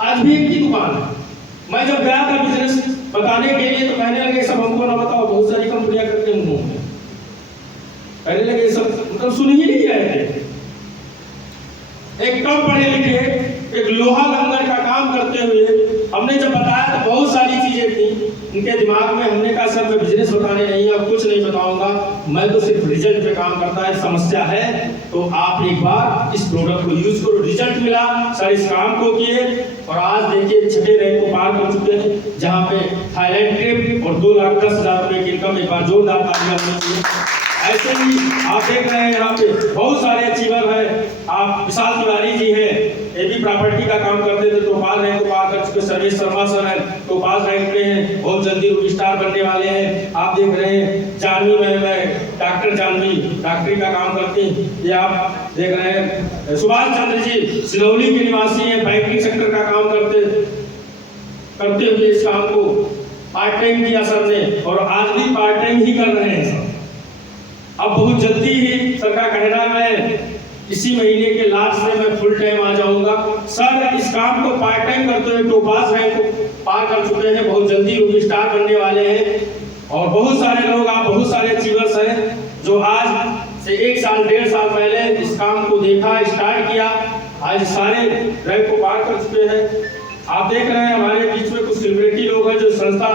आज भी एक की दुकान है। मैं जब गया था बिजनेस बताने के लिए तो कहने लगे सब हमको ना बताओ, बहुत सारी कंपनियां करते हैं, कहने लगे सब मतलब सुन ही नहीं रहे थे। एक कम पढ़े लिखे, एक लोहा लंगर का काम करते हुए हमने जब बताया तो बहुत सारी चीजें थी इनके दिमाग में। हमने कहा सर मैं बिजनेस बताने नहीं, अब कुछ नहीं बताऊंगा, मैं तो सिर्फ रिजल्ट पे काम करता है। समस्या है तो आप एक बार इस प्रोडक्ट को यूज करो। रिजल्ट मिला, सर इस काम को किए और आज देखिए 6ठे रैंक को पार कर चुके हैं, जहाँ पे थाईलैंड ट्रिप और 2,10,000 रुपए की इनकम। एक बार जोरदार तालियां होनी चाहिए। ऐसे ही आप देख रहे हैं यहाँ पे बहुत सारे अचीवर हैं। आप विशाल तिवारी जी हैं, ये भी प्रॉपर्टी का काम करते थे, टोपाल रैंक को पार कर चुके। सर्वेश शर्मा सर हैं, टोपाल रैंक पे हैं, बहुत जल्दी रूबी स्टार बनने वाले हैं। आप देख रहे हैं जानवी मैम है, डॉक्टर जानवी, डॉक्टरी का काम करती हैं। ये आप देख रहे हैं सुभाष चंद्र जी सिलौली के निवासी हैं, बैंकिंग सेक्टर का काम करते हुए इस काम को पार्ट टाइम किया सर ने, और आज भी पार्ट टाइम ही कर रहे हैं सर। अब बहुत जल्दी ही सर का कहना है इसी महीने के लास्ट में मैं फुल टाइम आ जाऊंगा। सर इस काम को पार्ट टाइम करते हुए टोपास रैंक को पार कर चुके हैं, बहुत जल्दी रूबी स्टार बनने वाले हैं। और बहुत सारे लोग, आप बहुत सारे अचीवर्स हैं जो आज से 1 साल 1.5 साल पहले इस काम को देखा, स्टार्ट किया, आज सारे रैंक को पार कर चुके हैं। आप देख रहे हैं हमारे बीच में कुछ सेलिब्रिटी लोग हैं जो संस्था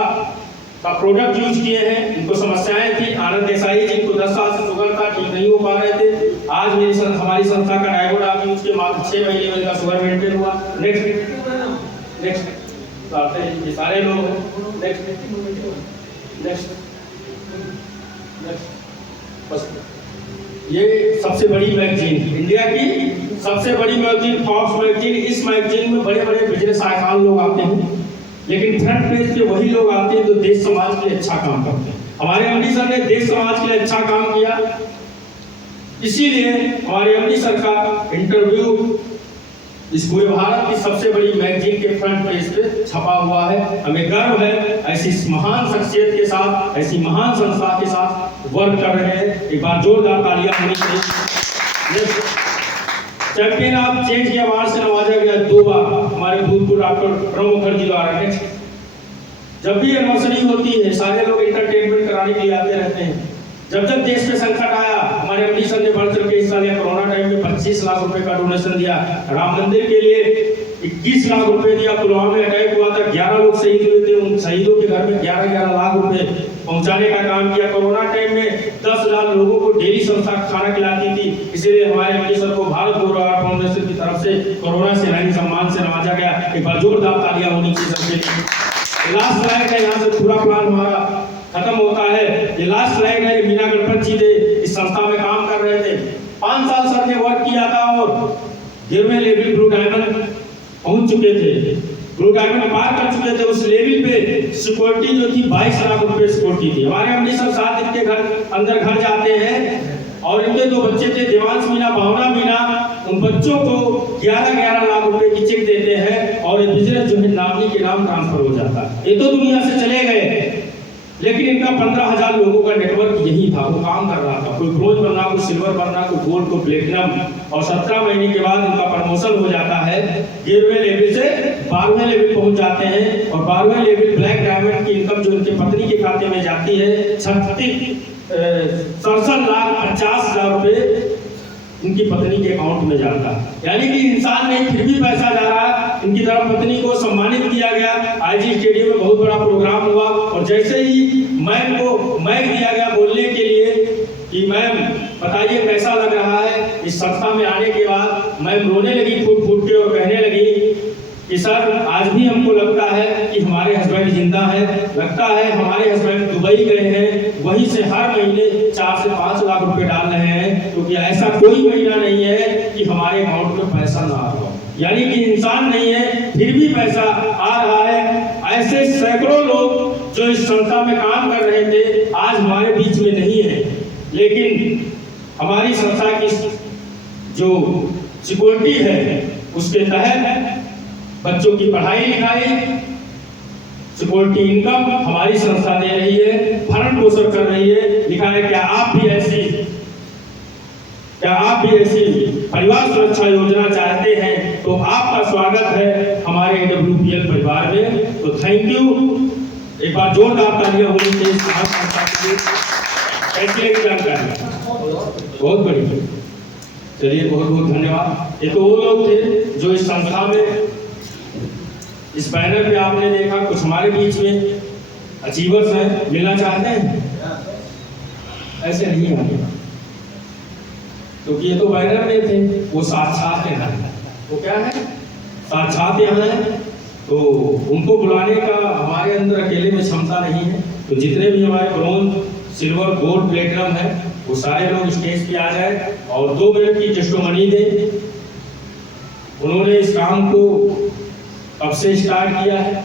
का प्रोडक्ट यूज किए हैं। इनको समस्याएं थी, आनंद देसाई जिनको 10 साल से शुगर था, ठीक नहीं हो पा रहे थे, आज हमारी संस्था का डायगोड आप यूज के मात्र 6 महीने में इनका शुगर मेंटेन हुआ। नेक्स्ट आते हैं ये सारे लोग हैं। नेक्स्ट बस ये सबसे बड़ी मैगजीन, इंडिया की सबसे बड़ी मैगजीन फॉर्ब्स मैगजीन। इस मैगजीन में बड़े बड़े बिजनेस आइकॉन लोग आते हैं, लेकिन फ्रंट पेज पे वही लोग आते हैं जो देश समाज के लिए अच्छा काम करते हैं। हमारे एमडी सर ने देश समाज के लिए अच्छा काम किया, इसीलिए हमारे एमडी सर का इंटरव्यू इस पूरे भारत की सबसे बड़ी मैगजीन के फ्रंट पेज पे छपा हुआ है। हमें गर्व है ऐसी महान शख्सियत के साथ, ऐसी महान संस्था के साथ वर्क कर रहे हैं। एक बार जोरदार तालियां होनी चाहिए। चैंपियन ऑफ चेंज के अवार्ड से नवाजा गया 2 बार हमारे भूतपूर्व डॉक्टर प्रणब मुखर्जी द्वारा। जब भी एनिवर्सरी होती है सारे लोग एंटरटेनमेंट कराने के लिए आते रहते हैं। जब जब देश में संकट आया हमारे एमडी सर ने बढ़ चढ़ के हिस्सा लिया। कोरोना टाइम में 25 लाख रुपए का डोनेशन दिया, राम मंदिर के लिए 21 लाख रुपए दिया। पुलवामा में अटैक हुआ था, 11 लोग शहीद हुए थे, उन शहीदों के घर में 11 लाख रुपए पहुंचाने का काम किया। कोरोना टाइम में 10,000 लोगों को डेली संस्था खाना खिलाती थी, इसलिए हमारे एमडी सर को भारत गौरव फाउंडेशन की तरफ से कोरोना सेनानी सम्मान से नवाजा गया। एक बार जोरदार तालियां होनी चाहिए सबके लिए। लास्ट स्लाइड है, यहाँ से पूरा प्लान हमारा खत्म होता है। ये लास्ट स्लाइड है। मीना गणपत जी थे, इस संस्था में काम कर रहे थे। 5 साल सर ने वर्क किया था और 11वें लेवल ब्लू डायमंड पहुंच चुके थे, ब्लू डायमंड पार कर चुके थे। उस लेवल पे सिक्योरिटी जो थी 22 लाख रुपए सिक्योरिटी थी। हमारे एमडी सर 7 दिन के अंदर घर जाते हैं और इनके 2 बच्चे थे, देवांश मीना, भावना मीना, उन बच्चों को 11 लाख रुपए की चेक देते हैं और ये बिजनेस जो है नामनी के नाम ट्रांसफर हो जाता है। ये तो दुनिया से चले गए, लेकिन इनका 15,000 लोगों का नेटवर्क यही था, वो काम कर रहा था। कोई ब्रोंज बनना, कोई सिल्वर बनना, कोई गोल्ड, कोई प्लेटिनम। और 17 महीने के बाद इनका प्रमोशन हो जाता है, 11वें लेवल से 12वें लेवल पहुंच जाते हैं। और 12वें लेवल ब्लैक डायमंड की इनकम जो इनके पत्नी के खाते में जाती है 67,50,000 रुपए इनकी पत्नी के अकाउंट में जाता है। यानी कि इंसान नहीं, फिर भी पैसा जा रहा है। इनकी तरफ पत्नी को सम्मानित किया गया, आईजी स्टेडियम में बहुत बड़ा प्रोग्राम हुआ और जैसे ही मैम को माइक दिया गया बोलने के लिए कि मैम बताइए कैसा लग रहा है इस संस्था में आने के बाद, मैम रोने लगी फूट फूट के और कहने लगी कि सर आज भी हमको लगता है कि हमारे हस्बैंड जिंदा है, लगता है हमारे हस्बैंड दुबई गए हैं, वहीं से हर महीने 4 से 5 लाख रुपए डाल रहे हैं, क्योंकि ऐसा कोई महीना नहीं है कि हमारे अकाउंट में पैसा ना आ रहा। यानी कि इंसान नहीं है फिर भी पैसा आ रहा है। ऐसे सैकड़ों लोग जो इस संस्था में काम कर रहे थे आज हमारे बीच में नहीं है, लेकिन हमारी संस्था की जो सिक्योरिटी है उसके तहत बच्चों की पढ़ाई लिखाई, सिक्योरिटी इनकम हमारी संस्था दे रही है, भरण पोषण कर रही है। लिखा है क्या आप भी ऐसी परिवार सुरक्षा योजना चाहते हैं तो आपका स्वागत है हमारे AWPL परिवार में। तो थैंक यू, एक बार जोरदार तालियां होनी चाहिए। कैसी लगी जानकारी? बहुत बढ़िया, चलिए बहुत बहुत धन्यवाद। ये तो वो लोग थे जो इस संस्था में, इस बैनर पे आपने देखा कुछ हमारे बीच में अचीवर्स हैं, मिलना चाहते हैं? ऐसे नहीं आगे, क्योंकि ये तो बैनर में थे, वो साक्षात यहाँ है। वो क्या है? साक्षात यहाँ है, तो उनको बुलाने का हमारे अंदर अकेले में क्षमता नहीं है। तो जितने भी हमारे ब्रोंज, सिल्वर, गोल्ड, प्लेटिनम है वो सारे लोग स्टेज पे आ जाए और 2 मिनट की टेस्टिमनी दें। उन्होंने इस काम को कब से स्टार्ट किया है,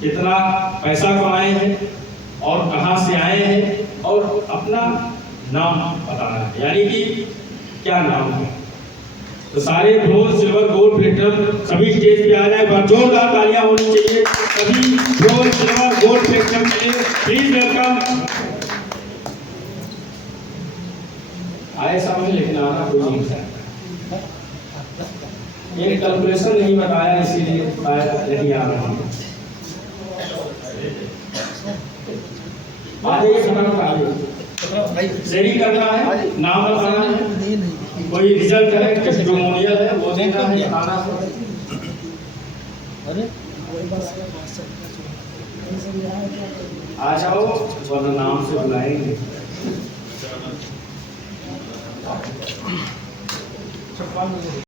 कितना पैसा कमाए हैं और कहां से आए हैं और अपना नाम बताना है, यानी कि क्या नाम है। तो सारे ब्रोंज, सिल्वर, गोल्ड, प्लेटिनम सभी स्टेज पे आ जाए। जोरदार तालियां होनी चाहिए सभी ब्रोंज, सिल्वर, गोल्ड, प्लेटिनम के लिए। Please welcome. आए समय लेकिन आना कोई नहीं सकता, ये कैलकुलेशन नहीं बताया इसीलिए शायद नहीं आ रहा है। आ जाइए फटाफट आ जाइए। शेयरिंग करना है, नाम बताना है, कोई रिजल्ट है, टेस्टिमोनियल है वो देना है, बताना है। आ जाओ वरना नाम से बुलाएंगे।